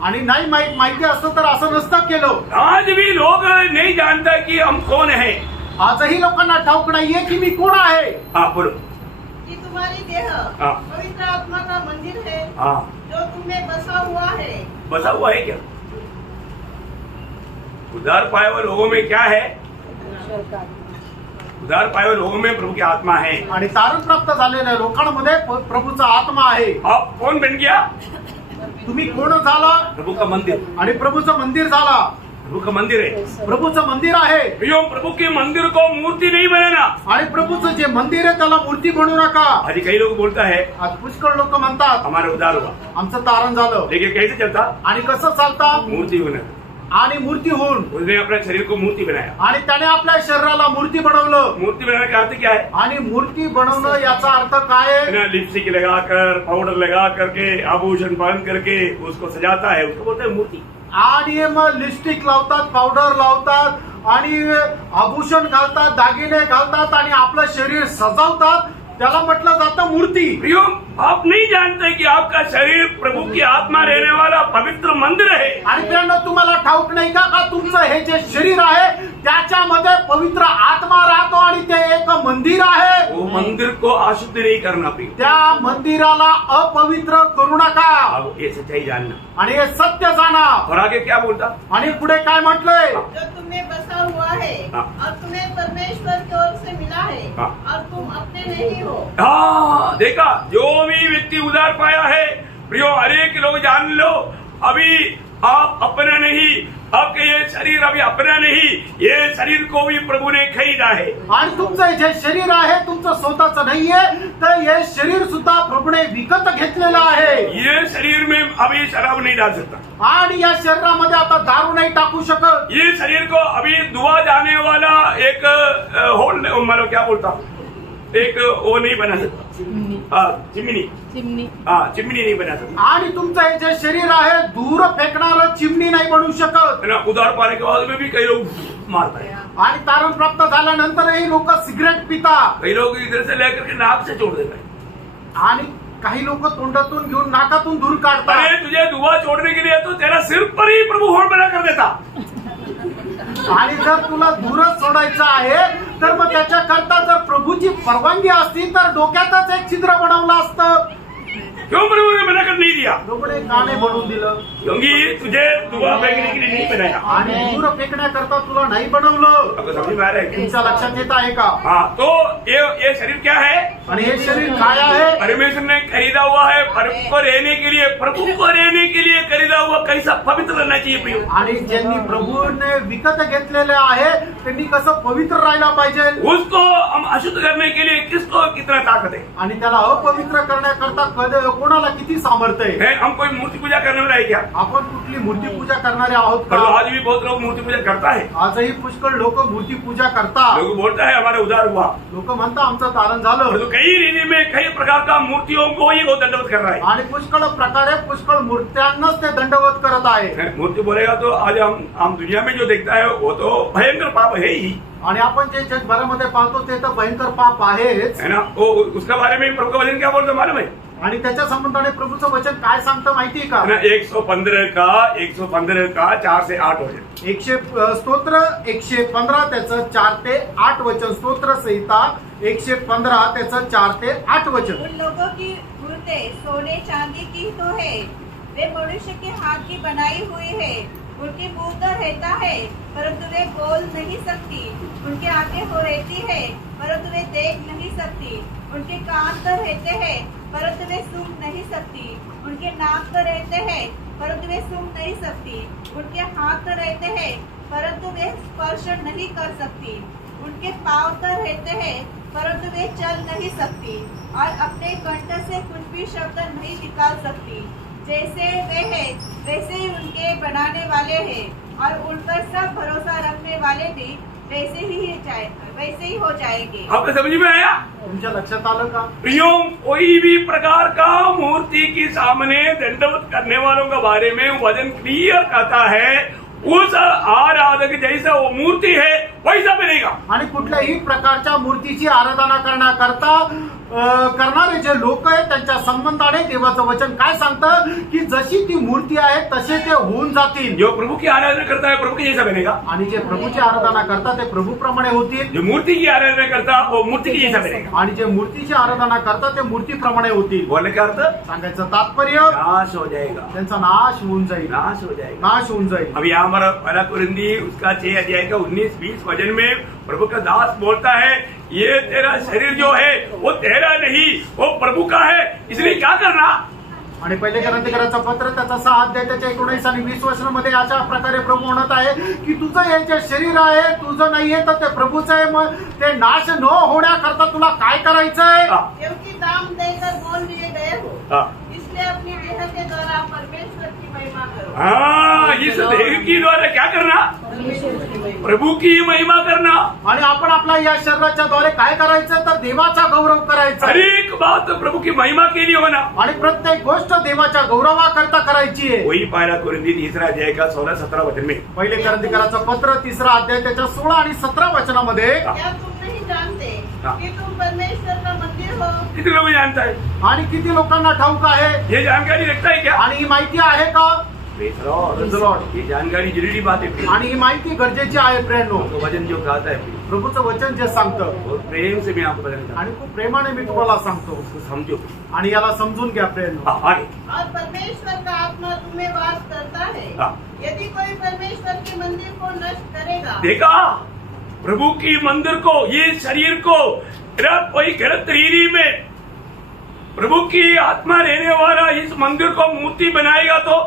आणि नाही माहिती असतं तर असं नसतं केलं। आज भी लोग नहीं जानता कि हम कौन है। आजही लोकांना ठाऊक नाहीये की मी कोण आहे। हाँ बोलो। कि तुम्हारी देह हाँ। पवित्र आत्मा का मंदिर है हाँ, जो तुम्हें बसा हुआ है। बसा हुआ है क्या? उद्धार पाए हुए लोगों में क्या है? उद्धार पाए हुए लोगों में प्रभु की आत्मा है। आणि तारण प्राप्त झालेल्या लोकांमध्ये प्रभूचा आत्मा आहे। आप कौन बन गया? तुम्ही कोण झाला? प्रभु का मंदिर। आणि प्रभूचं मंदिर झाला। प्रभु का मंदिर है। प्रभूचं मंदिर आहे प्रियो, प्रभु के मंदिर को मूर्ति नहीं बनाना। आणि प्रभूचं जे मंदिर आहे त्याला मूर्ती बनवू नका. आज कई लोग बोलता है आज पुष्कळ लोक म्हणतात हमारा उद्धार हुआ, आमचं तारण झालं. लेकिन कैसे चलता? आणि कसं चालतात? मूर्ति होना। आणि मूर्ती होऊन उसने अपने शरीर को मूर्ति बनाया। आणि त्याने आपल्या शरीराला मूर्ती बनवलं. मूर्ति बनाने का अर्थ क्या है? आणि मूर्ती बनवणं याचा अर्थ काय आहे? ना लिपस्टिक लगाकर, पाउडर लगा करके, आभूषण पहन करके उसको सजाता है, उसको बोलते हैं मूर्ति। आणि मग लिपस्टिक लावतात, पावडर लावतात आणि आभूषण घालतात, दागिने घालतात आणि आपलं शरीर सजवतात, त्याला म्हटलं जातं मूर्ती. प्रियो, आप नहीं जानते कि आपका शरीर प्रभु की आत्मा रहने वाला पवित्र मंदिर है। आणि प्रियांनो, तुम्हाला ठाऊक नाही का तुमचं हे जे शरीर आहे त्याच्यामध्ये पवित्र आत्मा राहतो आणि ते एक मंदिर आहे. वो मंदिर को अशुद्ध नहीं करना प्रियो। त्या मंदिराला अपवित्र करू नका. अब ये सच्चाई जानना। आणि हे सत्य जाणा. और आगे क्या बोलता? आणि पुढे काय म्हटलंय? जो तुम्हें बसा हुआ है हाँ। और तुम्हें परमेश्वर की ओर से मिला है हाँ। और तुम अपने नहीं हो। हाँ, देखा, जो भी व्यक्ति उधार पाया है प्रियो, हरेक लोग जान लो, अभी आप अपना नहीं, आपके ये शरीर अभी अपना नहीं, ये शरीर को भी प्रभु ने खरीदा है। आणि तुमचं जे शरीर आहे तुमचं स्वतःच नाहीये, तर हे शरीर सुद्धा प्रभूने विकत घेतलेलं आहे. ये शरीर में अभी शराब नहीं डाल सकता। आणि या शरीरामध्ये आता दारू नाही टाकू शकत. ये शरीर को अभी धुआ जाने वाला एक होल, मतलब क्या बोलता, एक वो नहीं बना सकता, चिमनी। चिमनी नहीं बना सकता। आणि तुमचं हे जे शरीर आहे दूर फेकणारं चिमणी नाही बनवू शकत. है ना? उधार पाने के बाद में भी कई लोग मारता है, आणि तारण प्राप्त झाल्यानंतरही लोक सिगरेट पिता. कई लोग इधर से लेकर के नाक से छोड़ देता है। आणि काही लोक तोंडातून घेऊन नाकातून दूर काढतात. अरे तुझे धुआं छोड़ने के लिए तो तेरा सिर पर ही प्रभु होल बना कर देता। आणि जर तुला दूरच सोडायचं आहे तर मग त्याच्याकरता जर प्रभूची परवानगी असती तर डोक्यातच एक छिद्र बनवलं असतं. क्यों प्रभु ने मना कर नहीं दिया? प्रभूने का नाही बनवून दिलं? क्योंकि तुझे धुआं फेंकने के लिए नहीं बनाया। आणि दूर फेकण्याकरता तुला नाही बनवलं. आपको समझ में आ रहा है? तुमच्या लक्षात येत आहे का? हाँ, तो ये शरीर क्या है? आणि हे शरीर काय आहे? परमेश्वर ने खरीदा हुआ है प्रभु को रहने के लिए, प्रभु को रहने के लिए खरीदा हुआ। कैसा पवित्र रहना चाहिए प्रियो। आणि ज्यांनी प्रभूने विकत घेतलेले आहे त्यांनी कसं पवित्र राहायला पाहिजे. उसको हम अशुद्ध करने के लिए किसको कितना ताकत है? आणि त्याला अपवित्र करण्याकरता कोणाला किती सामर्थ्य आहे? हम कोई मूर्ति पूजा करने वाला है क्या? आपण कुठली मूर्ती पूजा करणारे आहोत पर का? आज भी बहुत लोग मूर्ति पूजा करता है। आजही पुष्कळ लोक मूर्ती पूजा करतात. लोग बोलता है हमारा उद्धार हुआ, लोक म्हणतात आमचं तारण झालं. तो कई रीति में कई प्रकार का मूर्तियों को ही वो दंडवत कर रहा है। आणि पुष्कळ प्रकारे पुष्कळ मूर्त्यांनाच ते दंडवत करत आहे. मूर्ति बोलेगा तो आज हम दुनिया में जो देखता है वो तो भयंकर पाप है ही, आणि आपण जे जगभरामध्ये पाहतो ते तर भयंकर पाप आहेच. है ना? वो उसका बारे में प्रभु का वचन क्या बोलते मालूम है? आणि त्याच्या संबंधाने प्रभूचं वचन काय सांगतं माहितीये का? 115 का 4 से 8 वचन। स्तोत्र 115 त्याचं 4 ते 8 वचन. स्तोत्र संहिता 115 त्याचं 4 ते 8 वचन. उन लोगों की मूर्तें सोने चांदी की तो है, वे मनुष्य के हाथ की बनाई हुई है। उनकी मुंह तो रहता है परंतु वे बोल नहीं सकती। उनके आंखें हो रहती है परंतु वे देख नहीं सकती। उनके कान तो रहते हैं परंतु वे सुन नहीं सकती। उनके नाक तो रहते हैं परंतु वे सुन नहीं सकती। उनके हाथ तो रहते हैं परंतु वे स्पर्श नहीं कर सकती। उनके पांव तो रहते हैं परंतु वे चल नहीं सकती और अपने कंठ से कुछ भी शब्द नहीं निकाल सकती। जैसे वे हैं वैसे ही उनके बनाने वाले हैं और उन पर सब भरोसा रखने वाले भी वैसे ही हो जाएंगे। आपको समझ में आया? तुमच्या लक्षात आलं का? प्रियो, कोई भी प्रकार का मूर्ति के सामने दंडवत करने वालों के बारे में वचन क्लियर करता है, उस आराधक जैसा वो मूर्ती है वैसा बनेगा। आणि कुठल्याही प्रकारच्या मूर्तीची आराधना करण्याकरता करणारे जे लोक आहेत त्यांच्या संबंधाने देवाचं वचन काय सांगतं की जशी ती मूर्ती आहे तसे ते होऊन जातील। जो प्रभु की आराधना करता है प्रभु के जैसा बनेगा, आणि जे प्रभूची आराधना करतात ते प्रभूप्रमाणे होतील। जो मूर्ति की आराधना करता वो मूर्ति के जैसा बनेगा, आणि जे मूर्तीची आराधना करतात ते मूर्तीप्रमाणे होतील। बोलने का अर्थ सांगायचं तात्पर्य नाश हो जाएगा, त्यांचा नाश होऊन जाईल, नाश हो जाएगा, नाश होऊन जाईल। अब यहाँ हमारा पहला कुरिन्दी उसका 6 अध्याय का 19-20 वचन में प्रभु का दास बोलता है, ये तेरा शरीर जो है वो तेरा नहीं, वो प्रभु का है, इसलिए क्या करना? आणि पहिले ग्रंथकाराचं पत्र त्याचा 6 अध्याय त्याच्या 19 आणि 20 वचनामध्ये अशा प्रकारे प्रभू म्हणत आहे की तुझं हे जे शरीर आहे तुझं नाहीये तर ते प्रभूचं आहे, मग ते नाश न होण्याकरता तुला काय करायचंय? क्योंकि दाम देकर बोल दिए गए हो, हाँ। इसलिए अपनी देह के द्वारा परमेश्वर की महिमा करो। हाँ, इस देह की द्वारा क्या करना? परमेश्वर की महिमा। प्रभू की महिमा करना। आणि आपण आपल्या या शरीराच्या द्वारे काय करायचं तर देवाचा गौरव करायचा हर एक बात प्रभु की महिमा के लिए होना। आणि प्रत्येक गोष्ट देवाच्या गौरवाकरता करायची आहे। वही पायरा कुरिन्थी 3 अध्याय का 16-17 वचन में। पहिले ग्रंथकाराचं पत्र 3 अध्याय त्याच्या 16 आणि 17 वचनामध्ये क्या तुम नहीं जानते हाँ। कि तुम परमेश्वर का मंदिर हो? कितने लोग जानता है? आणि किती लोकांना ठाऊक आहे ये जानकारी रखता है क्या? आणि ही माहिती आहे का? Praise the Lord. Praise the Lord. ये जानकारी जरूरी बात है। आणि ही माहिती गरजेची आहे प्रेरणो। तो वचन जो कहता है प्रभूचं वचन जे सांगतं और प्रेम से मैं आपको बताना चाहता आणि खूप प्रेमाने मी तुम्हाला सांगतो हूँ, उसको समझो। आणि याला समजून घ्या प्रेरणो। हाँ, आगे। और परमेश्वर का आत्मा तुम्हें वास करता है। हाँ। यदि कोई परमेश्वर के मंदिर को नष्ट करेगा, देखा प्रभु की मंदिर को, ये शरीर को अगर कोई गलत रीति में प्रभु की आत्मा रहने वाला इस मंदिर को मूर्ति बनाएगा तो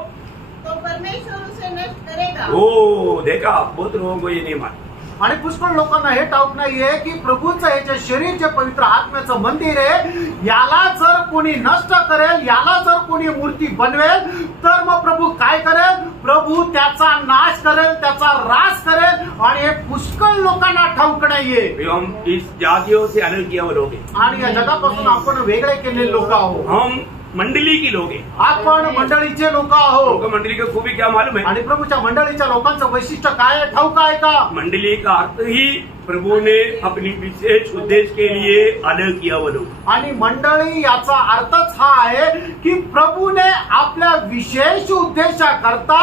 परमेश्वर उसे नष्ट करेगा। ओ देखा बहुत लोगों को ये नहीं मालूम। आणि पुष्कळ लोकांना हे ठाऊक नाहीये की प्रभूचं हे जे शरीर जे पवित्र आत्म्याचं मंदिर आहे याला जर कोणी नष्ट करेल, याला जर कोणी मूर्ती बनवेल तर मग प्रभू काय करेल? प्रभू त्याचा नाश करेल, त्याचा ऱ्हास करेल आणि हे पुष्कळ लोकांना ठाऊक नाहीये। हम इस जातियों से अलग किया हुए लोग हैं। आणि या जगापासून आपण वेगळे केलेले लोक आहोत। हम मंडली की लोग हैं। आपण मंडळीचे लोक आहोत हमको मंडली का खूबी क्या मालूम है? आणि प्रभूच्या मंडळीच्या लोकांचं वैशिष्ट्य काय आहे ठाऊक आहे का? मंडली का अर्थ ही प्रभु ने अपनी विशेष उद्देश्य के लिए अलग किया हुआ लोग। आणि मंडळी याचा अर्थच हा आहे की प्रभूने आपल्या विशेष उद्देशाकरता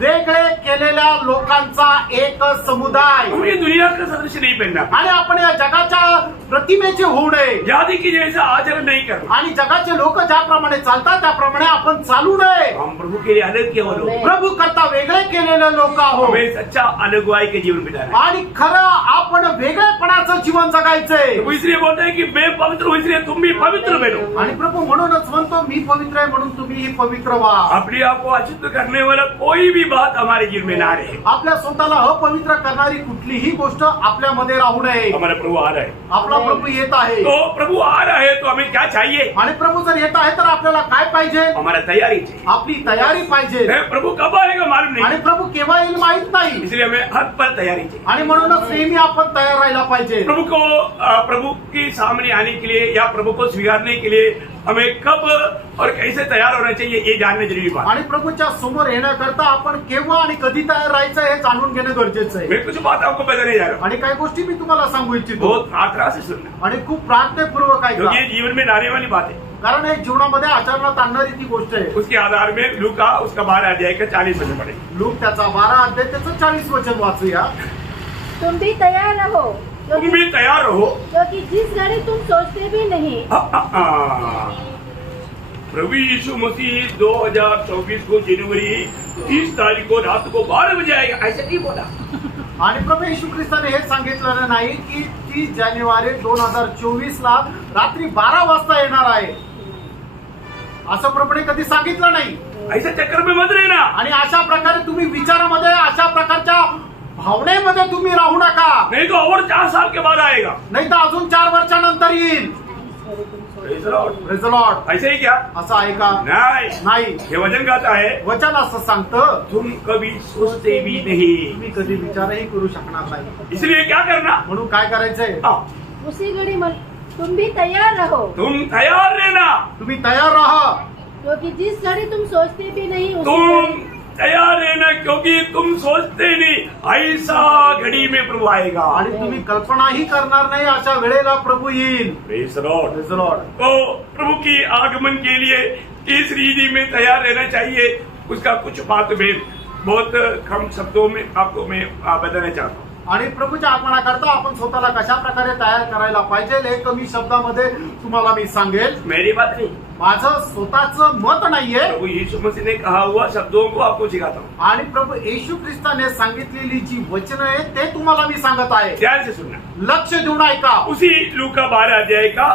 वेगळे केलेल्या लोकांचा एक समुदाय। हम ये दुनिया का सदृश नहीं बनना, आणि आपण या जगाच्या प्रतिमेचे होऊ नये जाति की जैसा आचरण नहीं करना। आणि जगाचे लोक ज्याप्रमाणे चालतात त्याप्रमाणे आपण चालू नये। हम प्रभु के लिए अलग किया हुआ लोग। प्रभू करता वेगळे केलेले लोक आहोत हमें सच्चा अलगवाई के जीवन बिताना है। आणि खरं आपण वेगळेपणाचं जीवन जगायचंय। प्रभु इसलिए बोलते हैं कि मैं पवित्र हूँ इसलिए तुम भी पवित्र बनो। आणि प्रभू म्हणूनच म्हणतो मी पवित्र आहे म्हणून तुम्ही पवित्र व्हा। अपने आप को अशुद्ध करने वाला कोई भी बात हमारे जीवन में ना रहे। आपल्या स्वतःला अपवित्र करणारी कुठलीही गोष्ट आपल्यामध्ये राहू नये। हमारा प्रभु आ रहा है। आपला प्रभू येत आहे तो प्रभु आ रहा है तो हमें क्या चाहिए? आणि प्रभू जर येत आहे तर आपल्याला काय पाहिजे? हमारा तैयारी चाहिए। आपली तयारी पाहिजे। प्रभु कब आएगा मालूम आणि नहीं, प्रभू केव्हा येईल माहित नाही इसलिए हमें हर पल तैयारी चाहिए। आणि म्हणूनच नेहमी आपण तयार राहायला पाहिजे। प्रभु के सामने आने के लिए या प्रभु को स्वीकारने के लिए हमें कब और कैसे तैयार होना चाहिए ये जानने जरूरी बात। आणि प्रभूच्या समोर येण्याकरता आपण केव्हा आणि कधी तयार राहायचं हे जाणून घेणं गरजेचं आहे। मैं कुछ बात आपको बताने जा रहा हूँ, आणि काही गोष्टी मी तुम्हाला सांगू इच्छितो बहुत प्रार्थना से सुनना, आणि खूप प्रार्थनेपूर्वक क्योंकि ऐका, ये जीवन में लाने वाली बात है। कारण हे जीवनामध्ये आचरणात आणणारी ती गोष्ट आहे। उसके आधार में लूका उसका 12 अध्याय का 40 वचन पढ़े। लूक त्याचा 12 अध्याय त्याचं 40 वचन वाचूया। तुम भी तैयार रहो तुम भी तैयार रहो, क्योंकि जिस घड़ी तुम सोचते भी नहीं प्रभु यीशु मसीह 2024 को जनवरी 30 तारीख को रात को 12 बजे आएगा, ऐसा नहीं बोला। आणि प्रभू येशू ख्रिस्ताने हे सांगितलेलं नाही की 30 जानेवारी 2024 ला रात्री 12 वाजता येणार आहे, असं प्रभूने कधी सांगितलं नाही। ऐसा चक्कर में मत रहना। आणि अशा प्रकारे तुम्ही विचारामध्ये अशा प्रकारच्या भावनेमध्ये तुम्ही राहू नका, नहीं तो और 4 साल के बाद आएगा। नाही तर अजून 4 वर्षानंतर येईल। Praise the Lord. Praise the Lord. ऐसे ही क्या? असं आहे का? नहीं, नाही, ये वचन कहता है वचन असं सांगतं तुम कभी सोचते भी नहीं, तुम्ही कधी विचारही करू शकणार नाही। इसलिए क्या करना? म्हणून काय करायचंय? हाँ, उसी घड़ी तुम भी तैयार रहो तुम तैयार रहना। तुम्ही तयार राहा, क्योंकि जिस घड़ी तुम सोचते भी नहीं उसी तुम घड़ी तैयार रहना, क्योंकि तुम सोचते नहीं ऐसा घड़ी में प्रभु आएगा। आणि तुम्ही कल्पनाही करणार नाही अशा वेळेला प्रभू येईल। Praise the Lord. Praise the Lord. तो प्रभु की आगमन के लिए किस रीति में तैयार रहना चाहिए उसका कुछ बात में बहुत कम शब्दों में आपको मैं बताना चाहता हूँ। आणि प्रभूच्या आगमनाकरता आपण स्वतःला कशा प्रकारे तयार करायला पाहिजे हे कमी शब्दामध्ये तुम्हाला मी सांगेल। मेरी बात नहीं, माझं स्वतःचं मत नाहीये, प्रभु यीशु मसीह ने कहा हुआ शब्दों को आपको सिखाता हूँ। आणि प्रभू येशू ख्रिस्ताने सांगितलेली जी वचनं आहे ते तुम्हाला मी सांगत आहे। ध्यान से सुनना। लक्ष देऊन ऐका। उसी लूका 12 अध्याय का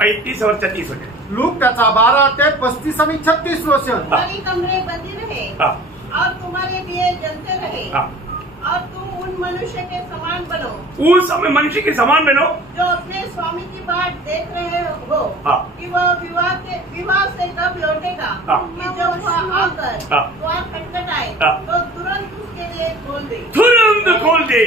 35 और 36 वचन। लूक त्याचा 12 ते 35 आणि 36 वचन. तुम्हारी कमरे बंदी रहे हाँ, और तुम्हारे दिए जलते रहे हाँ। और तुम उन मनुष्य के समान बनो उस समय मनुष्य के समान बनो। जो अपने स्वामी की बाट देख रहे हो हाँ। कि वह विवाह से कब लौटेगा, हाँ। कि जब वह आकर हाँ। द्वार खटखटाए हाँ। तो तुरंत उसके लिए खोल दे। तुरंत खोल दे।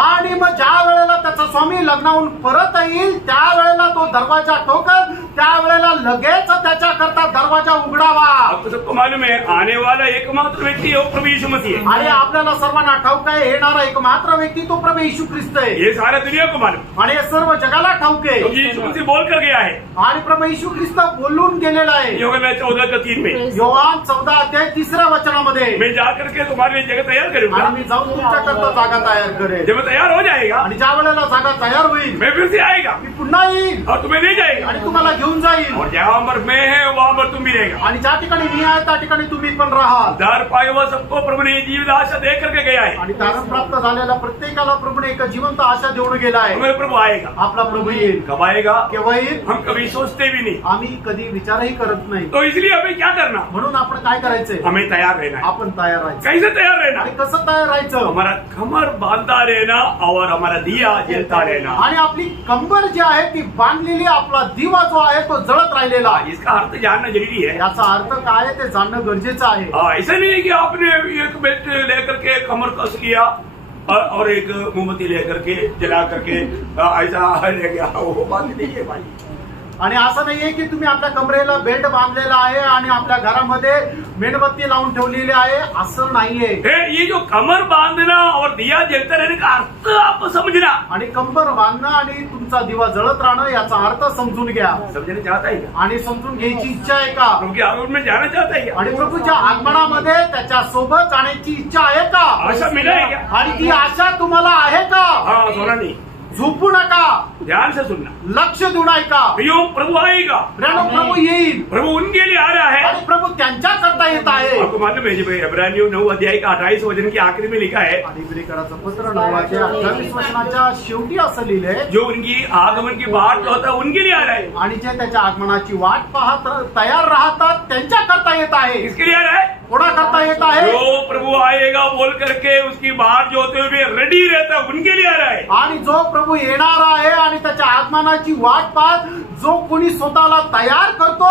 आणि मग ज्या वेळेला त्याचा स्वामी लग्नाहून परत येईल त्यावेळेला तो दरवाजा ठोकर, त्यावेळेला लगेच त्याच्याकरता दरवाजा उघडावा. आपको सबको मालूम है आने वाला एकमात्र व्यक्ति है वो प्रभु यीशु मसीह है। आणि आपल्याला सर्वांना ठाऊक आहे येणारा एकमात्र व्यक्ती तो प्रभु येशू ख्रिस्त आहे. ये सारा दुनिया को मालूम, आणि हे सर्व जगाला ठाऊक आहे. क्योंकि यीशु मसीह बोल कर गया है आणि प्रभु येशू ख्रिस्त बोलून गेलेला आहे. यूहन्ना 14:3 में, योहान 14 अध्याय 3 वचनामध्ये, मैं जाकर के तुम्हारे लिए जगह तैयार करूंगा। आणि मी जाऊन तुमच्याकरता जागा तयार करेन. जब मैं तैयार हो जाएगा आणि ज्या वेळेला जागा तयार होईल मैं फिर से आएगा मी पुन्हा येईल और तुम्हें ले जाएगा, आणि तुम्हाला घेऊन जाईल. और जहाँ पर मैं है वहाँ पर तुम भी रहेगा। आणि ज्या ठिकाणी मी आहे त्या ठिकाणी तुम्ही पण राहाल. उद्धार पाए हुआ सबको प्रभु ने जीवित आशा दे करके गया है। आणि तारण प्राप्त झालेल्या प्रत्येकाला प्रभूने एक जिवंत आशा देऊन गेला आहे. हमारे प्रभु आएगा। आपला प्रभू येईल. कब आएगा केव्हा येईल हम कभी सोचते भी नहीं। आम्ही कधी विचारही करत नाही. तो इसलिए हमें क्या करना, म्हणून आपण काय करायचंय, हमें तैयार रहना है। आपण तयार राहायचं. कैसे तैयार रहना, आणि कसं तयार राहायचं, हमारा कमर बांधा रहना और हमारा दिया जलता रहना। आणि आपली कंबर जी आहे ती बांधलेली, आपला दिवा जो आहे तो जळत राहिलेला. इसका अर्थ जानना जरूरी है। याचा अर्थ काय आहे ते जाणणं गरजेचं आहे. ऐसा नहीं है कि आपने एक बेल्ट लेकर के कमर कस लिया और एक मोमबत्ती लेकर के जला करके ऐसा ले गया, वो बात नहीं है भाई। आणि असं नाहीये की तुम्ही आपल्या कमरेला बेल्ट बांधलेला आहे आणि आपल्या घरामध्ये मेणबत्ती लावून ठेवलेली आहे, असं नाहीये. ये जो कमर बांधना और दिया जलते रहने का अर्थ आप समझना, आणि कंबर बांधणं आणि तुमचा दिवा जळत राहणं याचा अर्थ समजून घ्या. समझना चाहता है क्या? आणि समजून घ्यायची इच्छा आहे का? क्योंकि आगमन में जाना चाहता है क्या? आणि प्रभूच्या आगमनामध्ये त्याच्या सोबत जाण्याची इच्छा आहे का? आशा मिला है क्या? आणि ती आशा तुम्हाला आहे का? हाँ, सोना नहीं, झोपू नका, ध्यान से सुनना। लक्ष देऊन ऐका. प्रियो प्रभु आएगा, प्रभू येईल प्रभु उनके लिए आ रहा है। आणि प्रभू त्यांच्या करता येत आहे. आपको मालूम है जब इब्रानियों 9 अध्याय का 28 वचन के आखिरी में लिखा है, आणि इब्रिकराचं पत्र 9 28 वचनाच्या शेवटी असं लिहिलंय, जो उनकी आगमन की बाट जो होता है उनके लिए आ रहा है। आणि जे त्याच्या आगमनाची वाट पाहत तयार राहतात त्यांच्या करता येत आहे. किसके लिए आ रहा है? कोणा करता येत आहे? जो प्रभु आएगा बोल करके उसकी बाट जो होते हुए रेडी रहता है उनके लिए आ रहा है। आणि जो प्रभू येणार आहे आणि त्याच्या आगमनाची वाट पाहत जो कोणी स्वतःला तयार करतो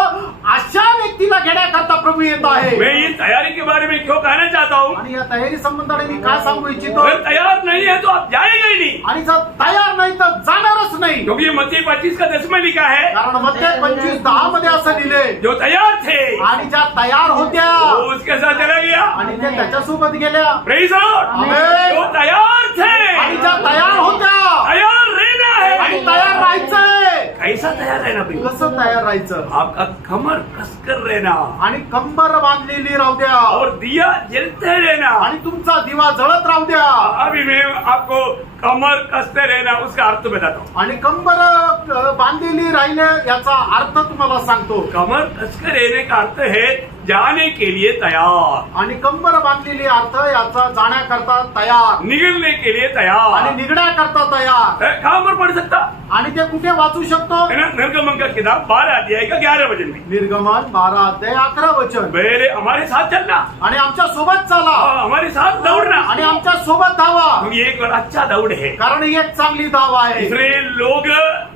अशा व्यक्तीला घेण्याकरता प्रभू येत आहे. मैं ये तैयारी के बारे में क्यों कहना चाहता हूँ, आणि या तयारी संबंधाने मी काय सांगू इच्छितो, अगर तैयार नहीं है तो आप जाएगा ही नहीं, आणि जर तयार नाही तर जाणारच नाही. क्योंकि मत्ती 25 का 10 में लिखा है, कारण मध्य 25:10 मध्ये असं लिहिले, जो तैयार थे आणि ज्या तयार होत्या वो उसके साथ चला गया। आणि ते त्याच्यासोबत गेल्या. Praise Lord. आमेन। जो तैयार थे आणि ज्या तयार होत्या तैयार रहना आणि है। तयार राहायचंय. कैसा तैयार रहना भाई? कसं तयार राहायचं? आपका कमर कसकर रहना आणि कंबर बांधलेली राहू द्या और दिया जलते रहना। आणि तुमचा दिवा जळत राहू द्या. अभी मैं आपको कमर कसते रहना उसका अर्थ बताता हूँ। आणि कंबर बांधलेली राहिल्या याचा अर्थ तुम्हाला सांगतो. कमर कसकर रहने का अर्थ है जाने के लिए तैयार, आणि कंबर बांधलेली अर्थ याचा जाण्याकरता तयार निकलने के लिए आणि तैयार। निघण्याकरता तयार. कहाँ पर पढ़ सकता आणि ते कुठे वाचू शकतो? है ना? निर्गमन का किताब 12 अध्याय का 11 वचन में, निर्गमन 12 अध्याय 11 वचन. मेरे हमारे साथ चलना, आणि आमच्या सोबत चाला हमारे साथ दौड़ना। आणि आमच्या सोबत धावा, ये एक अच्छा दौड़ है। कारण ही एक चांगली धाव आहे. इसराइल लोग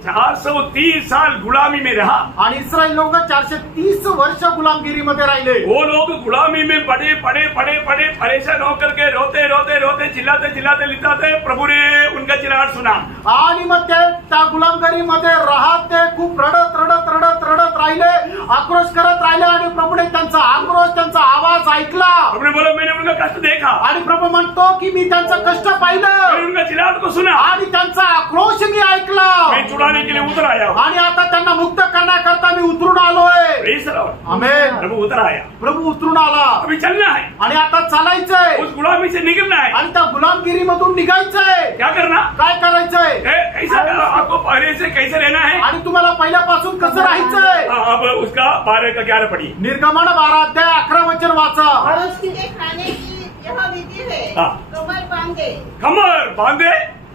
430 साल गुलामी में रहा। आणि इस्रायल लोक 430 वर्ष गुलामगिरीमध्ये राहिले. वो लोग गुलामी में पड़े पड़े पड़े पड़े परेशान होकर के रोते रोते रोते चिल्लाते चिल्लाते लिटाते, प्रभु ने उनका चिल्लाहट सुना। आणि मग ते त्या गुलामगिरीमध्ये राहत ते खूप रडत रडत रडत रडत राहिले, आक्रोश करत राहिले. आणि प्रभूने त्यांचा आक्रोश, त्यांचा आवाज ऐकला. प्रभु ने बोला मैंने उनका कष्ट देखा, आणि प्रभू म्हणतो की मी त्यांचं कष्ट मैंने पाहिलं उनका चिल्लाहट को सुना, आणि त्यांचा आक्रोश मी ऐकला. मैं छुड़ाने के लिए उतर आया हूँ। आणि आता त्यांना मुक्त करण्याकरता मी उतरून आलोय. Praise the Lord। आमेन. प्रभु उतर आया, प्रभू उतरून आला. अभी चलना है, आणि आता चालायचंय उस गुलामी से निकलना है। आणि त्या गुलामगिरीमधून निघायचंय. क्या करना? काय करायचंय? कैसा आपको पहले से कैसे रहना है? आणि तुम्हाला पहिल्यापासून कसं राहायचंय? अब उसका 12 का 11 पढ़िए। निर्गमन 12 अध्याय 11 वचन वाचा. और उसके खाने की यह विधि है, हाँ। कमर बांधे, कमर बांधे,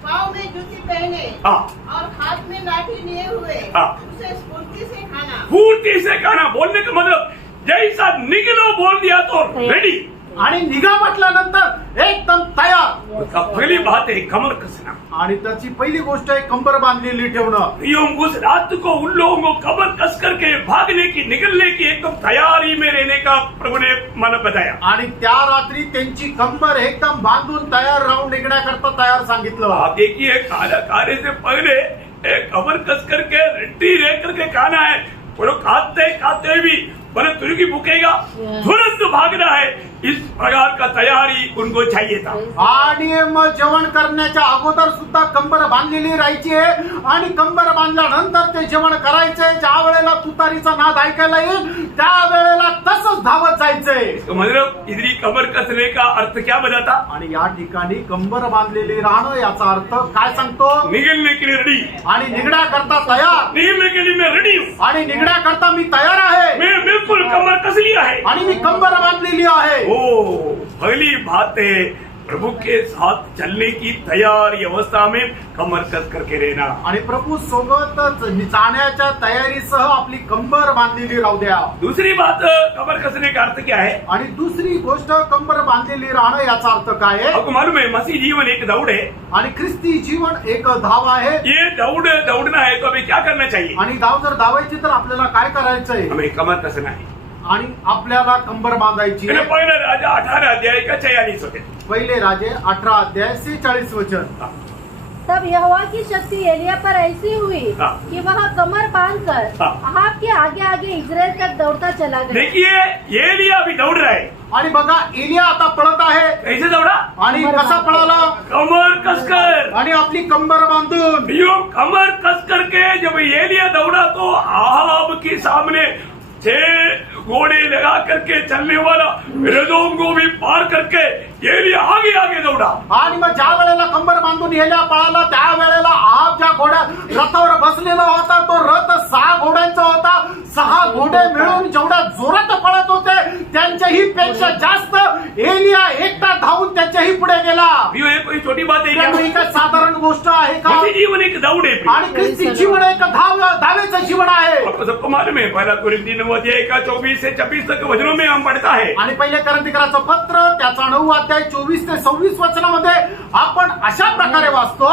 पाँव में जूती पहने हाँ। और हाथ में लाठी लिए हुए हाँ। उसे स्फूर्ति से खाना। फूर्ती से खाना। बोलने का मतलब जैसा निकलो बोल दिया तो रेडी। आणि निघा म्हटल्यानंतर एकदम तयार। उसका पहली बात है कमर कसना। आणि त्याची पहिली गोष्ट आहे कंबर बांधलेली ठेवणं। यूं उस रात को उन लोगों को कमर कस करके भागने की निकलने की एकदम तैयारी में रहने का प्रभु ने मन बताया। आणि त्या रात्री त्यांची कंबर एकदम बांधून तयार राहून निघण्याकरता तयार सांगितलं। आप देखिए खाने से पहले एक कमर कस करके रेडी रह करके खाना है। वो लोग खाते भी बड़े तुर्की भूखेगा तुरंत भागना है। इस प्रकार का तैयारी उनको चाहिए था। आणि मग जेवण करण्याच्या अगोदर सुद्धा कंबर बांधलेली राहायची आहे आणि कंबर बांधल्यानंतर ते जेवण करायचंय। ज्या वेळेला तुतारीचा नाद ऐकायला येईल त्या वेळेला तसंच धावत जायचंय। मतलब इधरी कमर कसने का अर्थ क्या बताता? आणि या ठिकाणी कंबर बांधलेली राहणं याचा अर्थ काय सांगतो? निकलने के लिए रेडी। आणि निघण्याकरता तयार। निकलने के लिए मैं रेडी हूँ। आणि निघण्याकरता मी तयार आहे। मैं बिल्कुल कमर कस लिया है आणि मी कंबर बांधलेली आहे। ओ पहली बात है प्रभु के साथ चलने की तैयारी अवस्था में कमर कस करके रहना। आणि प्रभू सोबतच जाण्याच्या तयारीसह आपली कंबर बांधलेली राहू द्या। दूसरी बात कमर कसने का अर्थ क्या है? आणि दुसरी गोष्ट कंबर बांधलेली राहणं याचा अर्थ काय आहे? आपको मालूम है मसीह जीवन एक दौड़ है। आणि ख्रिस्ती जीवन एक धाव आहे। ये दौड़ना है तो हमें क्या करना चाहिए? आणि धाव जर धावायची तर आपल्याला काय करायचंय? हमें कमर कसना है। आणि आपल्याला कंबर बांधायची आहे। पहला राजा 18 अध्याय का 46 होते। पहिले राजे 18 अध्याय 46 वचन। तब यहोवा की शक्ति एलिया पर ऐसी हुई हाँ। कि वह कमर बांधकर हाँ। अहाब के आगे आगे इजराइल तक दौड़ता चला गया। देखिए एलिया भी दौड़ रहा है। आणि बघा एलिया आता पळत आहे। कैसे दौड़ा? आणि कसा पळाला? कमर कसकर। आणि आपली कंबर बांधून। यूं कमर कस करके जब एलिया दौड़ा तो अहाब के सामने 6 घोड़े लगा करके चलने वाला विरोधों को भी पार करके एलिया आगे आगे दौड़ा। आणि मग ज्या वेळेला कंबर बांधून एलिया पळाला त्या वेळेला आप ज्या घोड्या रथावर बसलेला होता तो रथ 6 घोड्यांचा होता। 6 घोडे मिळून जेवढ्या जोरात पळत होते त्यांच्याही पेक्षा जास्त एलिया एकटा धावून त्याच्याही पुढे गेला। ये कोई छोटी बात है क्या? ही काय साधारण गोष्ट आहे का? मसीह जीवन एक दौड़ है। आणि ख्रिस्ती जीवन एक धावेचं जीवन आहे। आपको सबको मालूम है पहला कुरिन्थी 9 अध्याय का 24 से 26 तक वचनों में हम पढ़ता है। आणि पहिले करंथीकराचं पत्र त्याचा 9 अध्याय 24 ते 26 वचनामध्ये आपण अशा प्रकारे वाचतो।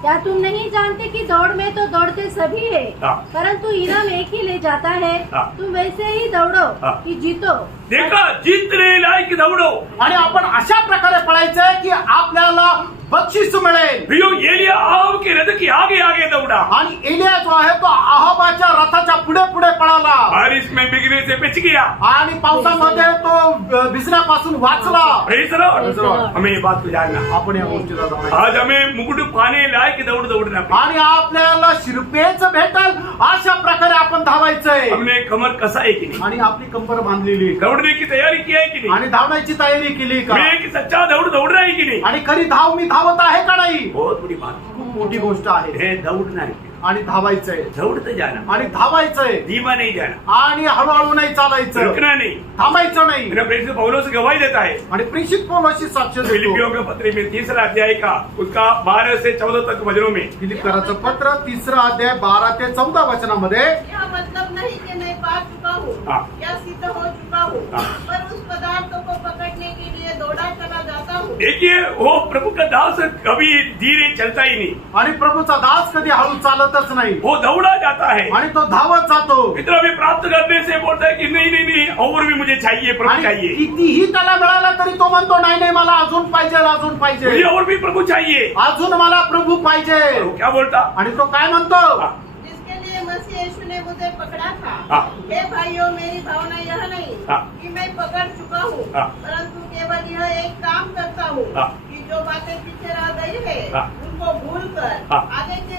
क्या तुम नहीं जानते कि दौड़ में तो दौड़ते सभी है हाँ। परंतु इनाम एक ही ले जाता है। हाँ। तुम वैसे ही दौड़ो हाँ। कि जीतो। देखा जीतने लायक दौड़ो। आणि आपण अशा प्रकारे पळायचंय की आपल्याला बक्षीस मिळेल। यो एलिया अहाब के रथ के आगे आगे दौड़ा। आणि एलिया जो आहे तो अहाबाच्या रथाच्या पुढे पुढे पळाला। बारिश में भीगने से बच गया। आणि पावसामध्ये तो भिजण्यापासून वाचला। Praise the Lord। हमें ये बात को जानना। आपण या गोष्टीला जाऊया। आज हमें मुकुट पाने लायक दौड़ना पड़ेगा। आणि आपल्याला शिरपेच भेटल अशा प्रकारे आपण धावायचंय। हमने कमर कसा है कि नहीं? आणि आपली कंबर बांधलेली दौड़ने की तैयारी की है कि नहीं? आणि धावण्याची तयारी केली का? मैं एक सच्चा दौड़ रहा है कि नहीं? आणि खरी धाव मी धावत आहे का नाही? बहुत बड़ी बात खूप मोठी गोष्ट आहे। है। दौड़ना है आणि धावायचंय दौड़ते जाना आणि धावायचंय धीमा नहीं जाना आणि हळूहळू नाही चालायचं। रुकना नहीं। थांबायचं नाही। मेरा प्रेरित पौलुस गवाही देता है आणि प्रेषित पौलुस साक्ष फिलिपियों देतो। के पत्र में 3 अध्याय का उसका 12 से 14 तक वचनों में फिलिपियराचं पत्र 3 अध्याय 12 ते 14 वचनामध्ये यह मतलब नहीं कि मैं पा चुका हूँ हाँ। या सिद्ध हो चुका हूँ हाँ। पर उस पदार्थ को पकड़ने के लिए दौड़ा चला जाता हूँ। देखिए वो प्रभु का दास कभी धीरे चलता ही नहीं। आणि प्रभूचा दास कधी हळू चालतच नाही। वो दौड़ा जाता है। आणि तो धावत जातो। इतना भी प्राप्त करने से बोलता है कि नहीं नहीं नहीं और भी मुझे चाहिए प्रभु आणि चाहिए। कितीही त्याला मिळाला तरी तो म्हणतो नाही नाही मला अजून पाहिजे अजून पाहिजे मुझे और भी प्रभु चाहिए। अजून मला प्रभू पाहिजे। और वो क्या बोलता? आणि तो काय म्हणतो? हाँ। जिसके लिए मसीह यीशु ने मुझे पकड़ा था। हाँ। हे भाइयों मेरी भावना यह नहीं हाँ। कि मैं पकड़ चुका हूँ हाँ। परंतु केवल यह एक काम करता हूँ हाँ। कि जो बातें पीछे रह गई है हाँ। उनको भूल कर हाँ। आगे की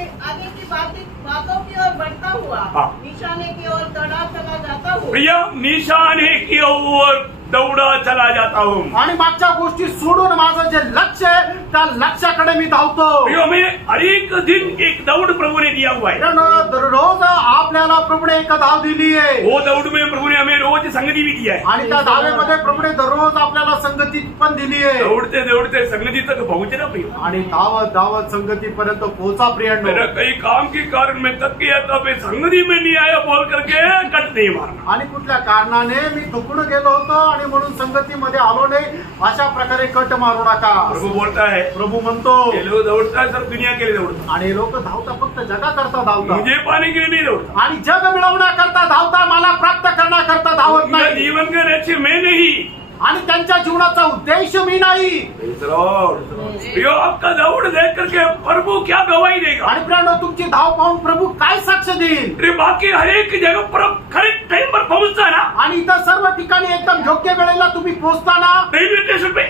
बातों की ओर बढ़ता हुआ हाँ। निशाने की ओर दौड़ा चला जाता हूँ। भैया निशाने की ओर दौड़ा चला जाता हूँ। आणि मागच्या गोष्टी सोडून माझं जे लक्ष आहे त्या लक्ष्याकडे मी धावतो. प्रियो, हमें हर एक दिन एक दौड़ प्रभु ने दिया हुआ है। मित्रांनो, दररोज आपल्याला प्रभूने एक धाव दिली आहे वो दौड़ में प्रभु ने हमें रोज संगति भी दिया है। आणि त्या धावेमध्ये प्रभूने दररोज आपल्याला संगती पण दिली आहे. दौड़ते दौड़ते संगति तक पहुंचे ना प्रियो। आणि धावत धावत संगतीपर्यंत पोहोचा प्रियांनो. मेरा कई काम के कारण मैं थक गया, तब मैं संगति में नहीं आया बोल करके कट नहीं मारना। आणि कुठल्या कारणाने मी थकून गेलो होतो आणि म्हणून संगतीमध्ये आलो नाही अशा प्रकारे कट मारू नका. प्रभु बोलता है, प्रभू म्हणतो ये लोग दौड़ता है सब दुनिया के लिए दौड़ता, आणि लोक धावता फक्त जगाकरता धावता मुझे पाने के लिए नहीं दौड़ता। आणि जग मिळवण्याकरता धावता, मला प्राप्त करण्याकरता धावत मेरा नाही. जीवन का लक्ष्य मैं नहीं। आणि त्यांच्या जीवनाचा उद्देश मी नाही. प्रियो, आपका दौड़ देख करके प्रभु क्या गवाही देगा। आणि प्रियांनो, तुमची धाव पाहून प्रभू काय साक्ष देईल. अरे बाकी हर एक जगह पर करेक्ट टाइम पर पहुंचता ना, आणि इतर सर्व ठिकाणी एकदम योग्य वेळेला तुम्ही पोहोचताना, रेलवे स्टेशन पे,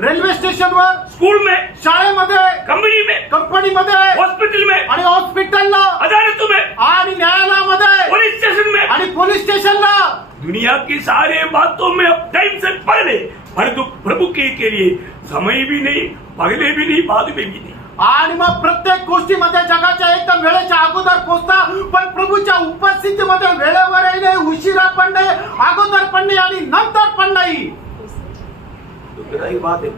रेल्वे स्टेशनवर, स्कूल में, शाळेमध्ये, कंपनी में, कंपनीमध्ये हॉस्पिटल में, आणि हॉस्पिटलला, अदालतों में, आणि न्यायालयामध्ये, पुलिस स्टेशन में, आणि पोलीस स्टेशनला, दुनिया की सारे बातों में अब टाइम से पहले प्रभु के लिए समय भी नहीं, पहले भी नहीं, बाद में भी नहीं। आणि मग प्रत्येक गोष्टीमध्ये जगाच्या एकदम वेळेच्या अगोदर पोहोचता, पण प्रभूच्या उपस्थितीमध्ये वेळेवर नाही, उशिरा पण नाही, अगोदर पण नाही आणि नंतर पण नाही. दुखदायी बात है।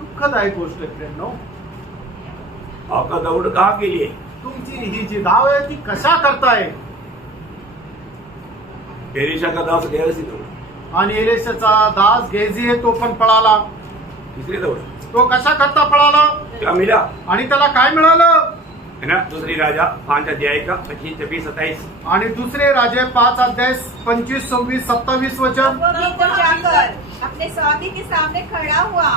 दुःखदायक गोष्ट आहे फ्रेंडनो. आपका दौड़ कहाँ के लिए? तुमची ही जी धाव आहे ती कशा करताय. एलिशा का दास गया सी दौड़, आणि एलिशाचा दास गेजी आहे तो पण पळाला. तीसरी दौड़ तो कशा करता पळाला क्या मिला आणि त्याला काय मिळालं. है ना? दूसरी राजा 5 अध्याय का 25, 26, 27। आणि दुसरे राजे 5 अध्याय 25, 26, 27 वचन. वो भीतर जाकर अपने स्वामी के सामने खड़ा हुआ।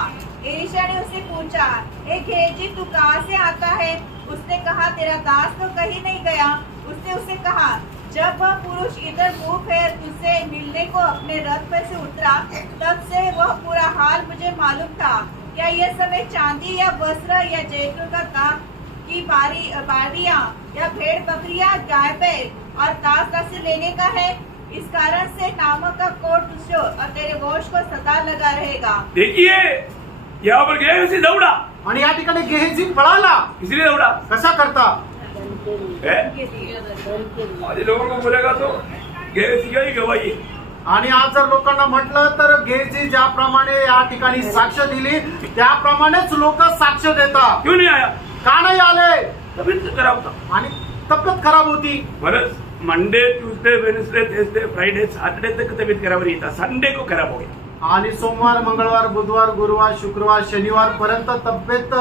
एलिशा ने उससे पूछा, ए गेहजी, तू कहाँ से आता है? उसने कहा, तेरा दास तो कहीं नहीं गया। उसने उससे कहा, जब वह पुरुष इधर मुंह फेर तुझसे मिलने को अपने रथ पर से उतरा, तब से वह पूरा हाल मुझे मालूम था। क्या यह समय चांदी या वस्त्र या जैतून का काम की बारियां या भेड़ बकरियां, गाय बैल और दास दासी लेने का है? इस कारण से नामक का कोट तुझे और तेरे वंश को सदा लगा रहेगा। देखिए, यहाँ पर गया उसी दौड़ा, आणि या ठिकाणी गेहजी पळाला. इसलिए दौड़ा कसा करता. है? आज लोगों को बोलेगा तो गया सी ही गवाही है। आणि आज जर लोकांना म्हटलं तर गेहजी ज्याप्रमाणे या ठिकाणी साक्ष दिली त्याप्रमाणेच लोक साक्ष देतात. क्यों नहीं आया? का नाही आले. तबीयत खराब था। आणि तब्येत खराब होती. बरं, Monday, Tuesday, Wednesday, Thursday, Friday, Saturday तक तबीयत खराब रही था, संडे को खराब हो गया। आणि सोमवार, मंगळवार, बुधवार, गुरुवार, शुक्रवार, शनिवार पर्यंत तब्येत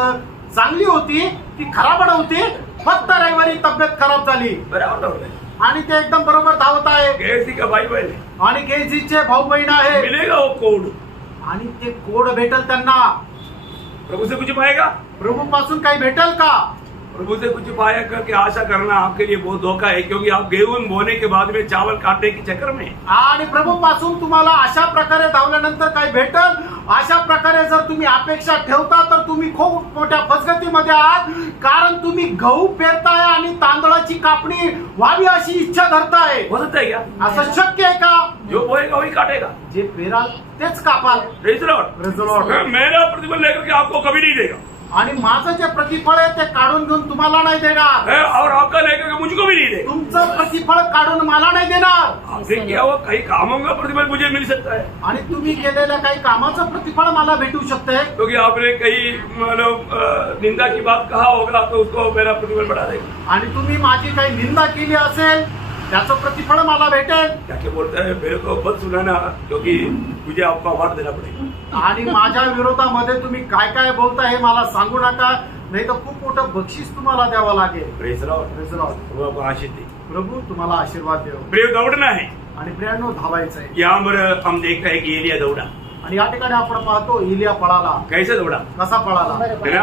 चांगली होती, ती खराब नव्हती. फक्त रविवारी तब्येत खराब झाली बराबर दौड़ गए। आणि ते एकदम बरोबर धावत आहे. गैसी का भाई बहन है, आणि गेहजीचे भाऊ बहीण आहे मिलेगा वो कोड, आणि ते कोड भेटल त्यांना. प्रभु से कुछ पाएगा? प्रभू पासून काही भेटल का. प्रभु से कुछ पाया करके आशा करना आपके लिए बहुत धोखा है, क्योंकि आप गेहूं बोने के बाद में चावल काटने के चक्कर में। आणि प्रभू पासून तुम्हाला अशा प्रकारे धावल्यानंतर काही भेटल अशा प्रकारे जर तुम्ही अपेक्षा ठेवता तर तुम्ही खूप मोठ्या फसगतीमध्ये आहात. कारण तुम्ही गहू पेरताय आणि तांदळाची कापणी व्हावी अशी इच्छा धरताय. हो सकता है क्या? असं शक्य आहे का. जो बोएगा वही काटेगा। जे पेराल तेच कापाल. Praise the Lord। Praise the Lord। मेरा प्रतिफल लेकर के आपको कभी नहीं देगा, आणि माझं जे प्रतिफळ आहे ते काढून घेऊन तुम्हाला नाही देणार. और आपका लेकर के मुझको भी नहीं देगा। तुमचं प्रतिफळ काढून मला नाही देणार. आपने किया हुआ कई कामों का प्रतिफल मुझे मिल सकता है, आणि तुम्ही केलेल्या काही कामाचं प्रतिफळ मला भेटू शकते. क्योंकि आपने कई मतलब निंदा की बात कहा होगा तो उसको मेरा प्रतिफल बढ़ा देगा। आणि तुम्ही माझी काही निंदा केली असेल त्याचं प्रतिफळ मला भेटेल. क्या क्या बोलता है, मेरे को मत सुनाना, क्योंकि मुझे आपका अवार्ड देना पड़ेगा। आणि माझ्या विरोधामध्ये तुम्ही काय काय बोलता हे मला सांगू नका, नाही तर खूप मोठं बक्षीस तुम्हाला द्यावं लागेल. Praise the Lord। Praise the Lord। प्रभु आपको आशीष दे। प्रभू तुम्हाला आशीर्वाद देव. प्रिय, दौड़ना है। आणि प्रियांनो धावायचं आहे. यहाँ पर हम देखते हैं कि एलिया दौड़ा। आणि या ठिकाणी आपण पाहतो इलिया पळाला. कैसे दौड़ा? कसा पळाला. है ना?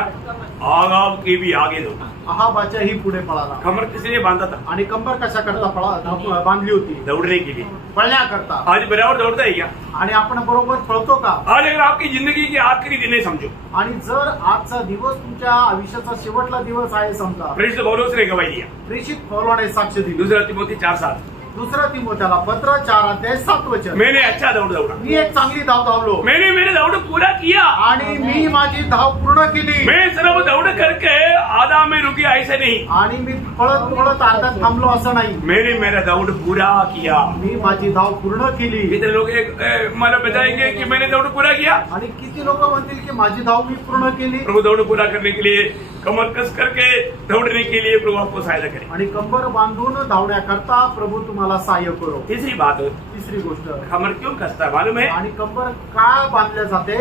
आगाव के भी आगे दौड़ा। अहाबाच्या ही पुढे पळाला. कमर किसने बांधा था? आणि कंबर कशा करता बांधली होती. दौड़ने के लिए। पळण्याकरता. आज बराबर दौड़ता है क्या? आणि आपण बरोबर पळतो का. आज अगर आपकी जिंदगी की आखिरी दिन है समझो, आणि जर आजचा दिवस तुमच्या आयुष्याचा शेवटला दिवस आहे समजा, प्रेरित पौलुस ने गवाही दिया। प्रेषित पौलाने साक्ष दिली. दूसरा तिमोथी 4:7। दुसरा तिमोथेला पत्र 4:7 मैंने अच्छा दौड़ दौड़ा, मी एक चांगली धाव धावलो मैंने मेरे दौड़ पूरा किया, आणि मी माझी धाव पूर्ण केली मैं सिर्फ दौड़ करके आधा में रुकी ऐसे नहीं, आणि मी पळत पळत अर्ध्यात थांबलो असं नाही, मैंने मेरा दौड़ पूरा किया। मी माझी धाव पूर्ण केली। कितने लोग मतलब बताएंगे कि मैंने दौड़ पूरा किया? आणि किती लोक म्हणतील की माझी धाव मी पूर्ण केली। प्रभु दौड़ पूरा करने के लिए कमर कस करके दौड़ने के लिए प्रभु आपको सहायता करे। आणि कंबर बांधून धावण्याकरता प्रभु तुम्हाला सहाय्य करो। तीसरी बात, तिसरी गोष्ट, कमर क्यों कसता है मालूम है? आणि कंबर का बांधले जाते?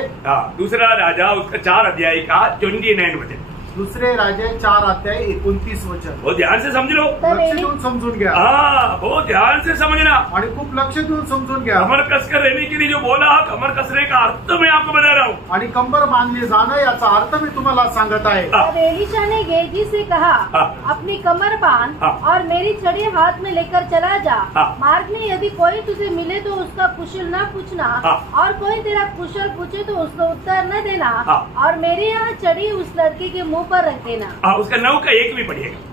दूसरा राजा उसका 4 अध्याय का 29 वचन, दुसरे राजे 4:29 बहुत ध्यान से समझ लो। लक्ष देऊन समजून घ्या। हाँ, बहुत ध्यान से समझना। आणि खूप लक्ष देऊन समजून घ्या। कमर कसकर रहने के लिए जो बोला, कमर कसने का अर्थ मैं आपको बता रहा हूँ। आणि कंबर बांधली जाणं याचा अर्थ मी तुम्हाला सांगत आहे। तब एलिशा ने गेहजी से कहा, हाँ। अपनी कमर बांध हाँ। और मेरी छड़ी हाथ में लेकर चला जा। हाँ। मार्ग में यदि कोई तुझे मिले तो उसका कुशल न पूछना, हाँ। और कोई तेरा कुशल पूछे तो उसको उत्तर न देना, हाँ। और मेरे यहाँ छड़ी उस लड़के के मुंह पर रख देना। उसका 9 का 1 भी पढ़िएगा।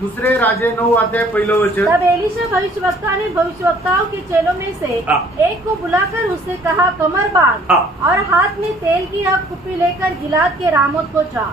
दुसरे राजे 9:1 तब एलिशा भविष्यवक्ता ने भविष्यवक्ताओं के चेलों में से हाँ। एक को बुलाकर उससे कहा, कमर बांध हाँ। और हाथ में तेल की एक कुप्पी लेकर गिलाद के रामोत को जा।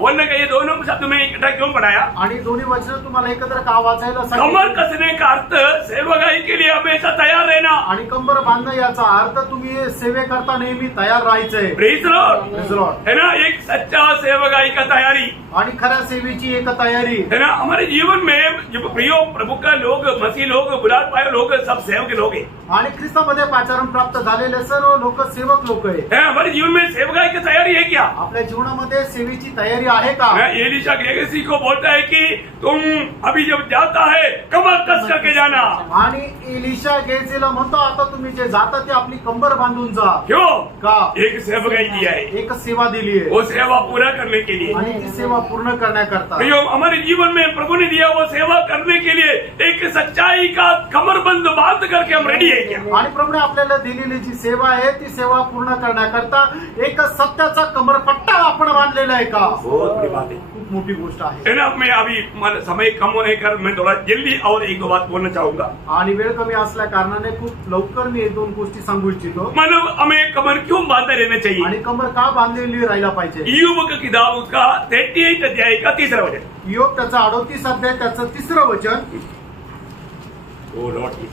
बोलने का ये दोनों शब्द में इकट्ठा क्यों पढ़ाया? आणि दोन्ही वचन तुम्हाला एकत्र का वाचायला कमर सांगितलं? कसने का अर्थ सेवकाई के लिए हमेशा तैयार रहना। आणि कंबर बांधणं याचा अर्थ तुम्ही सेवेकरता नेहमी तैयार राहायचंय। Praise the Lord. Praise the Lord. है ना, एक सच्चा सेवकाई का तैयारी आणि खऱ्या सेवेची एक तयारी है ना। हमारे जीवन में जब प्रियो प्रभु का लोग, मसीह लोग, बुलाद पाए लोग, सब सेवक लोग हैं। आणि ख्रिस्तामध्ये पाचारण प्राप्त झालेले सर्व लोक सेवक लोक आहे। है, हमारे जीवन में सेवकाई की तैयारी है क्या? आपल्या जीवनामध्ये सेवेची तयारी आहे का? मैं एलिशा गेहजी को बोलता है कि तुम अभी जब जाता है कमर कस करके जाना। आणि एलिशा गेहजीला म्हणतो, आता तुम्ही जे जाता ते आपली कंबर बांधून जा। क्यों? का? एक सेवकाई दिया है, एक सेवा दिली आहे वो सेवा पूरा करने के लिए। आणि ती सेवा पूर्ण करण्याकरता। प्रियो, हमारे जीवन में प्रभु ने दिया वो सेवा करने के लिए एक सच्चाई का कमरबंद बांध करके हम रेडी है क्या? आणि प्रभूने आपल्याला दिलेली जी सेवा आहे ती सेवा पूर्ण करण्याकरता एक सत्याचा कमरपट्टा आपण बांधलेला आहे का? बहुत बड़ी बात है, खूप मोठी गोष्ट आहे। है ना। मैं अभी समय कम होने कर मैं थोड़ा जल्दी और एक दो बात बोलना चाहूंगा। आणि वेळ कमी असल्या कारणाने खूप लवकर मी 1-2 गोष्टी सांगू इच्छितो। मतलब हमें कमर क्यों बांधे रहना चाहिए? आणि कमर का बांधलेली राहायला पाहिजे? ईयोब की किताब का 38 अध्याय का 3रा वचन। योग त्याचा 38 अध्याय त्याचं 3रं वचन। ओ लॉर्ड,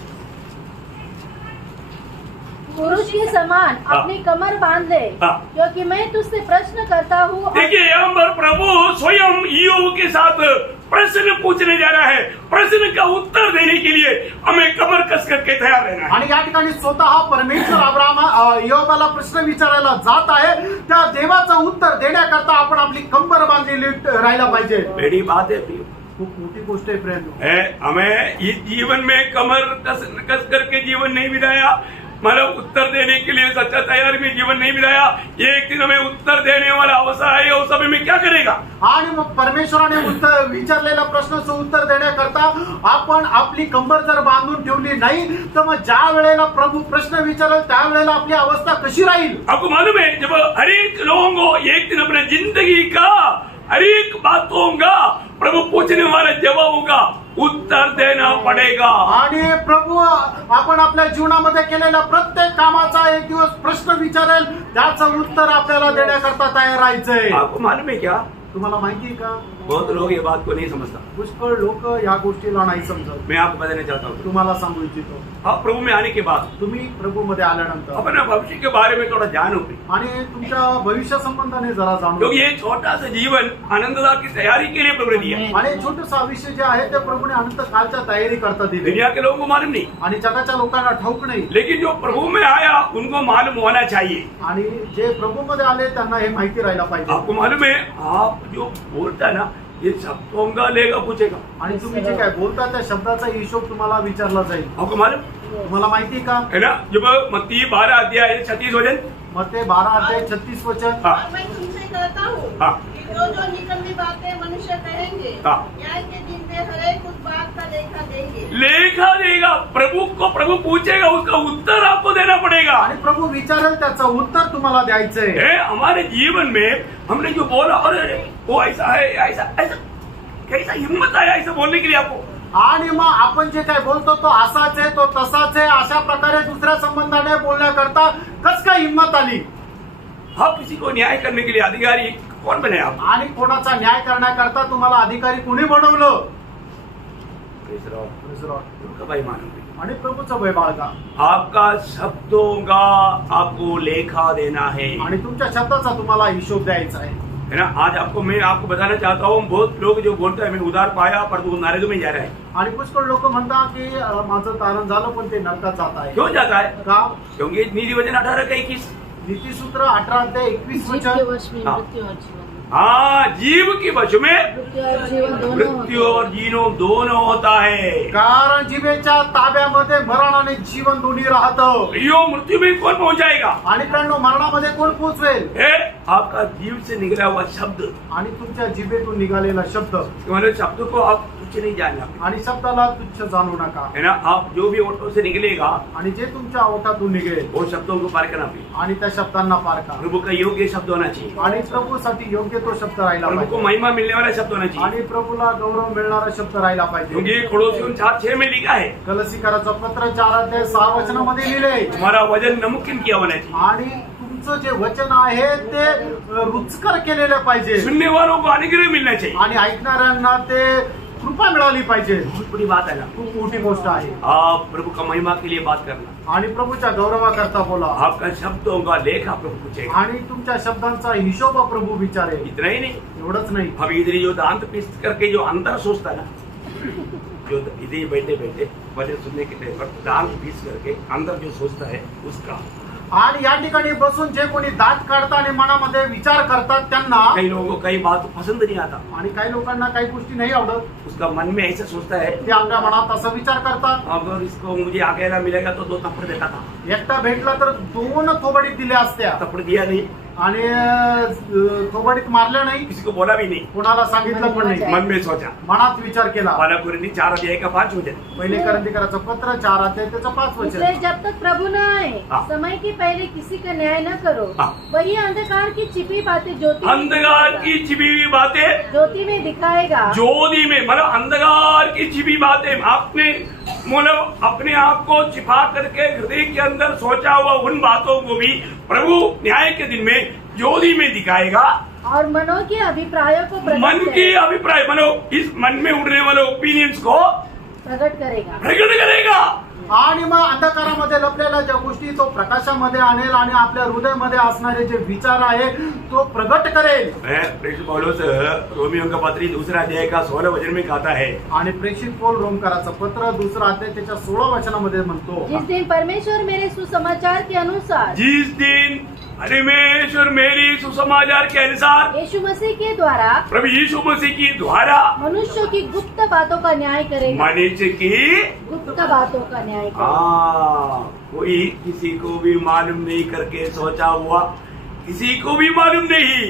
पुरुष के समान हाँ। अपनी कमर बांध ले, हाँ। क्योंकि मैं तुझसे प्रश्न करता हूँ। और देखिए यहाँ पर प्रभु स्वयं ईयोब के साथ प्रश्न पूछने जा रहा है। प्रश्न का उत्तर देने के लिए हमें कमर कस करके तैयार रहना है। आणि या ठिकाणी स्वतः परमेश्वर योबाला प्रश्न विचारायला जात आहे, त्या देवाचं उत्तर देण्याकरता आपण आपली कंबर बांधलेली राहायला पाहिजे। बड़ी बात है प्रियो, खूप मोठी गोष्ट आहे फ्रेंड। हमें इस जीवन में कमर कस करके जीवन नहीं बिताया, मतलब उत्तर देने के लिए सच्चा तैयारी में जीवन नहीं बिताया। एक दिन हमें उत्तर देने वाला अवसर आहे, उस समय में क्या करेगा? आणि मग परमेश्वराने उत्तर विचारलेल्या प्रश्नाचं उत्तर देण्याकरता आपण आपली कंबर जर बांधून ठेवली नाही तर मग ज्या वेळेला प्रभू प्रश्न विचारेल त्यावेळेला आपली अवस्था कशी राहील? आपको मालूम है, जब हर एक लोगों को एक दिन अपने जिंदगी का हर एक बातों का प्रभु पूछने वाला जवाबों का उत्तर देना पड़ेगा। आणि प्रभू आपण आपल्या जीवनामध्ये केलेल्या प्रत्येक कामाचा एक दिवस प्रश्न विचारेल, त्याचं उत्तर आपल्याला देण्याकरता तयार राहायचंय। आपको मालूम है क्या? तुम्हाला माहिती आहे का? बहुत लोग ये बात को नहीं समझता। पुष्कळ लोक या गोष्टीला नाही समजत। मैं आपको बताना चाहता हूँ, तुम्हाला सांगू इच्छितो, हाँ, प्रभु में आने के बाद तुम्ही प्रभू मध्ये आल्यानंतर अपने भविष्य के बारे में थोड़ा जानो, आणि तुमच्या भविष्य संबंधाने जरा जाणून क्योंकि ये छोटा सा जीवन आनंददा की तैयारी के लिए प्रभु ने दिया। आणि छोटंसं आयुष्य जे आहे ते प्रभूने अनंत कालच्या तयारी करता दिली दुनिया के लोगों को मालूम नहीं, आणि जगाच्या लोकांना ठाऊक नाही। लेकिन जो प्रभु में आया उनको मालूम होना चाहिए। आणि जे प्रभू मध्ये आले त्यांना हे माहिती राहायला पाहिजे। आपको मालूम है, आप जो बोलता है ना, ये शब्दों का लेगा पूछेगा। आणि तुम्ही जे काय बोलता त्या शब्दाचा हिशोब तुम्हाला विचारला जाईल। आपको मालूम तुम्हाला माहिती का? है ना, जब मत्ती 12 अध्याय 36 वचन, मत्ती 12:36 वचन। हाँ। और मैं तुमसे कहता हूँ हाँ। कि जो निकम्मी बातें मनुष्य कहेंगे, हाँ। न्याय के दिन में हर एक उस बात का लेखा देंगे। लेखा देगा। प्रभु को प्रभु पूछेगा, उसका उत्तर आपको देना पड़ेगा। आणि प्रभू विचारेल त्याचं उत्तर तुम्हाला द्यायचंय। है, हमारे जीवन में हमने जो बोला, अरे वो ऐसा है, ऐसा ऐसा कैसा हिम्मत आया ऐसा बोलने के लिए आपको? आणि मग आपण जे काय बोलतो तो असाच आहे, तो तसाच आहे, अशा प्रकारे दुसऱ्या संबंधाने बोलण्याकरता कस काय हिंमत आली? आप किसी को न्याय करने के लिए अधिकारी कौन बने आप? आणि कोणाचा न्याय करण्याकरता तुम्हाला अधिकारी कोणी बनवलं? उनका भाई मानूंगी। आणि प्रभूचं भय बाळगा। आपका शब्दों का आपको लेखा देना है, आणि तुमच्या शब्दाचा तुम्हाला हिशोब द्यायचा आहे, है ना। आज मैं आपको बताना चाहता हूँ, बहुत लोग जो बोलते हैं मैं उधार पाया पर तू नरक में जा रहा है। आणि पुष्कळ लोक म्हणतात की माझं तारण झालं पण ते नरकात जात आहे। क्यों जाता है? का? क्योंकि नीति वचन 18:21 नीतिसूत्र 18:21 जीव के वचन। वश में हाँ। मृत्यु और जीवन, हाँ, जीव के वश में मृत्यु और जीवन दोनों मृत्यु होते और जीवन दोनों होता है। कारण जिभेच्या ताब्यामध्ये मरण आणि जीवन दोन्ही राहतं। प्रियो, मृत्यु में कौन पहुंचाएगा? आणि प्रणो मरणामध्ये कोण पोचवेल? है आपका जीव से निकला हुआ शब्द। आणि तुमच्या जिभेतून निघालेला शब्द। तुम्हारे शब्द को आप तुच्छ नहीं जानना, आणि शब्दाला तुच्छ जाणू नका। है ना। आप जो भी ओठों से निकलेगा आणि जे तुमच्या ओठातून निघेल वो शब्दों को पार करना भी आणि त्या शब्दांना पार करा। प्रभु का योग्य शब्द होना चाहिए, आणि प्रभूसाठी योग्य तो शब्द राहिला प्रभु को पाहिजे, महिमा मिलने वाला शब्द होना चाहिए। आणि प्रभूला गौरव मिळणारा शब्द राहिला पाहिजे। क्योंकि कोलोसियों 4:6 में लिखा है, कलसीकराचं पत्र 4:6 वचनामध्ये लिहिले, तुम्हारा वजन नमुमकिन किया होना चाहिए, आणि तुमचं जे वचन आहे ते रुचकर केलेलं पाहिजे, सुनने वालों को अनुग्रह मिलना चाहिए। आणि ऐकणाऱ्यांना ते कृपा मिळाली पाहिजे। बहुत बड़ी बात है ना। खूप मोठी गोष्ट आहे। आप प्रभु का महिमा के लिए बात करना, आणि प्रभूच्या गौरवाकरता बोला, आपका शब्दों का लेखा प्रभु पूछेगा। आणि तुमच्या शब्दांचा हिशोब प्रभु विचारेल। इतना ही नहीं, एवढंच नाही, अब इधर जो दांत पीस करके जो अंदर सोचता है ना, जो इधर ही बैठे बैठे वजन सुनने के टाइम पर दांत पीस करके अंदर जो सोचता है उसका। आणि या ठिकाणी बसून जे कोणी दात काढतात आणि मनामध्ये विचार करतात त्यांना, कई लोगों को कई बात पसंद नहीं आता, आणि काही लोकांना काही गोष्टी नाही आवडत, उसका मन में ऐसा सोचता है ते आपल्या मनात असा विचार करतात, अगर इसको मुझे अकेला मिलेगा तो 2 थप्पड़ देता था, एकटा भेटला तर 2 थोबडीत दिल्या असत्या, थप्पड़ दिया नहीं, आणि थोबडीत मारल्या नाही, किसी को बोला भी नहीं, कोणाला सांगितलं पण नाही, मन में सोचा। मनात विचार केला। वाला कुरिन्थी 4:5 वचन, पहिले करंदीकराचं पत्र 4:5 इसलिए वचन। जब तक प्रभु न आए हाँ। समय के पहले किसी का न्याय न करो, हाँ। वही अंधकार की छिपी बातें ज्योति में अंधकार दिखाएगा। की छिपी हुई बातें ज्योति में दिखाएगा, ज्योति में, मतलब अंधकार की छिपी बातें आपने मतलब अपने आप को छिपा करके हृदय के अंदर सोचा हुआ उन बातों को भी प्रभु न्याय के दिन में ज्योति में दिखाएगा। और मनों के अभिप्रायों को प्रकट मन के अभिप्राय, मनो इस मन में उड़ने वाले ओपिनियंस को करेगा। प्रकट करेगा। आणि मग अंधकारामध्ये लपलेल्या ज्या गोष्टी तो प्रकाशामध्ये आणेल, आणि आपल्या हृदयामध्ये असणारे जे विचार आहे तो प्रगट करेल। प्रेषित पौलुस रोमियों का पत्री 2 अध्याय का 16 वचन में कहता है, आणि प्रेषित पौल रोमकराचं पत्र 2 अध्याय त्याच्या 16 वचनामध्ये म्हणतो, जिस दिन परमेश्वर मेरे सुसमाचार के अनुसार, जिस दिन परमेश्वर मेरी सुसमाचार के अनुसार यीशु मसीह के द्वारा प्रभु यीशु मसीह की द्वारा मनुष्यों की गुप्त बातों का न्याय करेगा। मनुष्य की गुप्त बातों का न्याय करेगा। कोई किसी को भी मालूम नहीं करके सोचा हुआ, किसी को भी मालूम नहीं,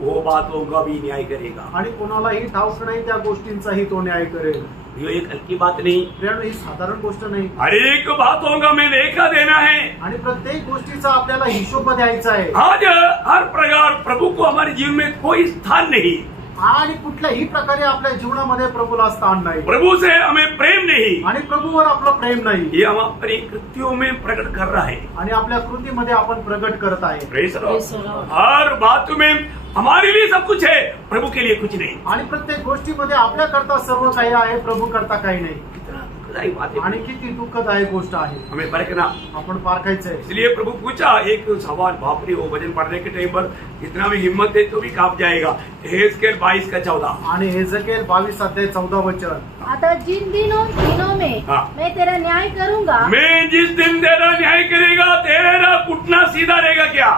वो बातों का भी न्याय करेगा। आणि कोणालाही ठाऊक नाही त्या गोष्टींचाही तो न्याय करेल। ये एक हल्की बात नहीं, प्रियांनो, ही साधारण गोष्ट नाही, हर एक बातों का मैं लेखा देना है। आणि प्रत्येक गोष्टीचा आपल्याला हिशोब द्यायचा आहे। आज हर प्रकार प्रभु को हमारे जीवन में कोई स्थान नहीं, आणि कुठल्याही प्रकारे आपल्या जीवनामध्ये प्रभूला स्थान नाही, प्रभु से हमें प्रेम नहीं, आणि प्रभूवर आपलं प्रेम नाही, ये हम अपनी कृत्यों में प्रकट कर रहा है। आणि आपल्या कृतीमध्ये आपण प्रगट करत आहे। Praise the Lord। Praise the Lord। हर बात में हमारे लिए सब कुछ है, प्रभु के लिए कुछ नहीं। आणि प्रत्येक गोष्टीमध्ये आपल्या करता सर्व काही आहे, प्रभू करता काही नाही। कितना दुखदायी बात है, आणि किती दुःखदायक गोष्ट आहे, हमें परखना। आपण पारखायचंय। इसलिए प्रभु पूछा एक सवाल, बाप रे, वो वचन पढ़ने के टाइम पर जितना भी हिम्मत है तो भी कांप जाएगा। हेजकेल 22 का 14, आणि हेजकेल 22 अध्याय 14 वचन। अतः जिन दिनों में हाँ। मैं तेरा न्याय करूंगा, मैं जिस दिन तेरा न्याय करेगा तेरा घुटना सीधा रहेगा क्या?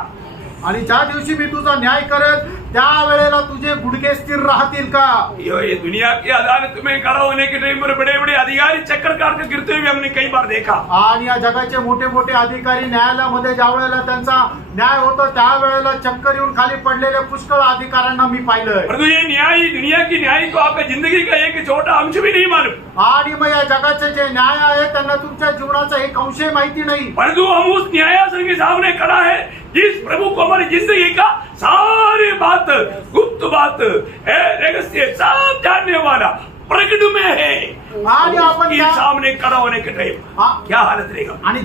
आणि ज्या दिवशी मी तुझा न्याय करेल त्यावेळेला तुझे गुडघे स्थिर राहतील का? ये दुनिया की अदालत में खड़ा होने के टाइम पर बड़े बड़े अधिकारी चक्कर काट कर गिरते हुए हमने कई बार देखा। आणि या जगाचे मोठे मोठे अधिकारी न्यायालयामध्ये ज्या वेळेला त्यांचा न्याय होतो त्यावेळेला चक्कर येऊन खाली पडलेले पुष्कळ अधिकाऱ्यांना मी पाहिलंय। परंतु ये न्याय, दुनिया की न्याय को आपका जिंदगी का एक छोटा अंश भी नहीं मालूम। आणि मग या जगाचे जे न्याय आहे त्यांना तुमच्या जीवनाचा एक अंशही माहिती नाही। परंतु हम उस न्यायासन के सामने खड़ा है जिस प्रभु को हमारी जिंदगी का सारी बात, गुप्त बात, रहस्य सब जानने वाला प्रकट में है आणि आपण के त्या- सामने खड़ा होने के टाइम हाँ। क्या हालत रहेगा? आणि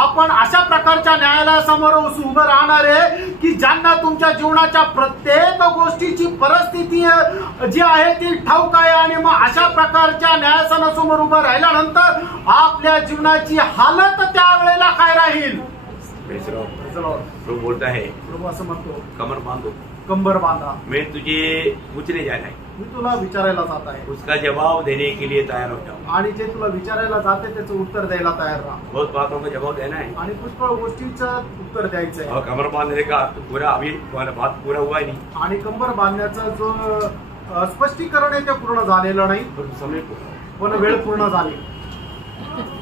आपण अशा प्रकारच्या न्यायालयासमोर उभं राहणार आहे की ज्यांना तुमच्या जीवनाच्या प्रत्येक गोष्टीची परिस्थिती जी आहे ती ठाऊक आहे आणि मग अशा प्रकारच्या न्यायासनासमोर उभं राहिल्यानंतर आपल्या जीवनाची हालत त्यावेळेला काय राहील? प्रभु बोलता है प्रभू असं म्हणतो, कमर बांधो, कंबर बांधा, मैं तुझे पूछने जाना है, मी तुला विचारायला जात आहे उसका जवाब देने के लिए तैयार हो जाओ. आणि जे तुला विचारायला जाते त्याचं उत्तर द्यायला तयार राहा बहुत बातों का जवाब देना है आणि पुष्कळ गोष्टीचं उत्तर द्यायचं आहे. और कमर बांधने का तो पूरा अभी वाला बात पूरा हुआ ही नहीं, आणि कंबर बांधण्याचं जो स्पष्टीकरण आहे ते पूर्ण झालेलं नाही, पर समय पूरा पण वेळ पूर्ण झाली.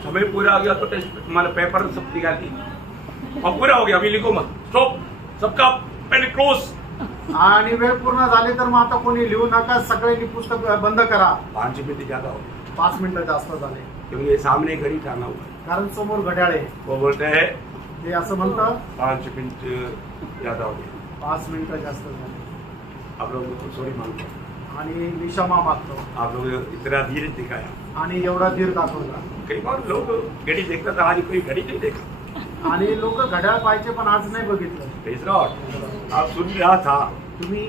समय पूरा हो गया तो तुम्हारे पेपर सब निकाल दी और पूरा हो गया, अभी लिखो मत, स्टॉप, सबका पेन क्लोज. आणि वेळ पूर्ण झाली तर मग आता कोणी लिहू नका, सगळ्यांनी पुस्तक बंद करा. 5 मिनट ज्यादा हो गया 5 मिनिटं जास्त झाले क्योंकि ये सामने घड़ी टांगा हुआ है. कारण समोर घड्याळ आहे. वो बोलते हैं ते असं म्हणतं 5 मिनट ज्यादा हो गया, 5 मिनिटं जास्त झाले आप लोग को सॉरी मांगते हैं, आणि मी क्षमा मागतो आप लोग इतना धीरे दिखाया. आणि एवढा धीर दाखवला. कई बार लोग घड़ी देखता था, आज कोई घड़ी नहीं देखा. आणि लोक घड्याळ पाहिजे पण आज नाही बघितलं. Praise God. आप सुन रहा था, तुम्ही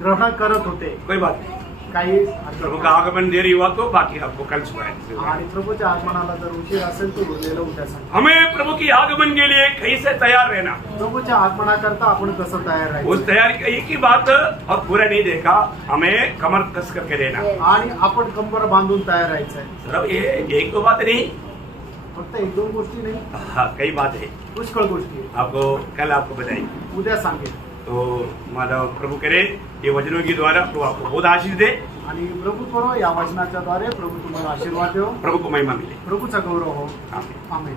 ग्रहण करत होते कोई बात नहीं. काही प्रभु का आगमन देरी हुआ तो बाकी आपको कल सुनाए. आणि प्रभूच्या आगमनाला जर उशीर असेल तर उरलेलं उद्या सांगा. हमें प्रभु की आगमन के लिए कैसे तैयार रहना, प्रभूच्या आगमनाकरता आपण कसं तयार उस राहायचं तैयारी का एक ही बात और पूरा नहीं देखा, हमें कमर कस करके रहना. आणि आपण कंबर बांधून तयार राहायचंय. मतलब ये एक दो बात नहीं, फक्त 1-2 गोष्टी नाही, हाँ, कई बात है. पुष्कळ गोष्टी आहेत. आपको कल आपको बताएंगे. उद्या सांगेल. तो माधव प्रभु करे ये वचनों के द्वारा प्रभु आपको बहुत आशीष दे, आणि प्रभू करो या वचनाच्या द्वारे प्रभू तुम्हाला आशीर्वाद देव, प्रभु को महिमा मिले. प्रभूचा गौरव हो. आमीन. आमेन.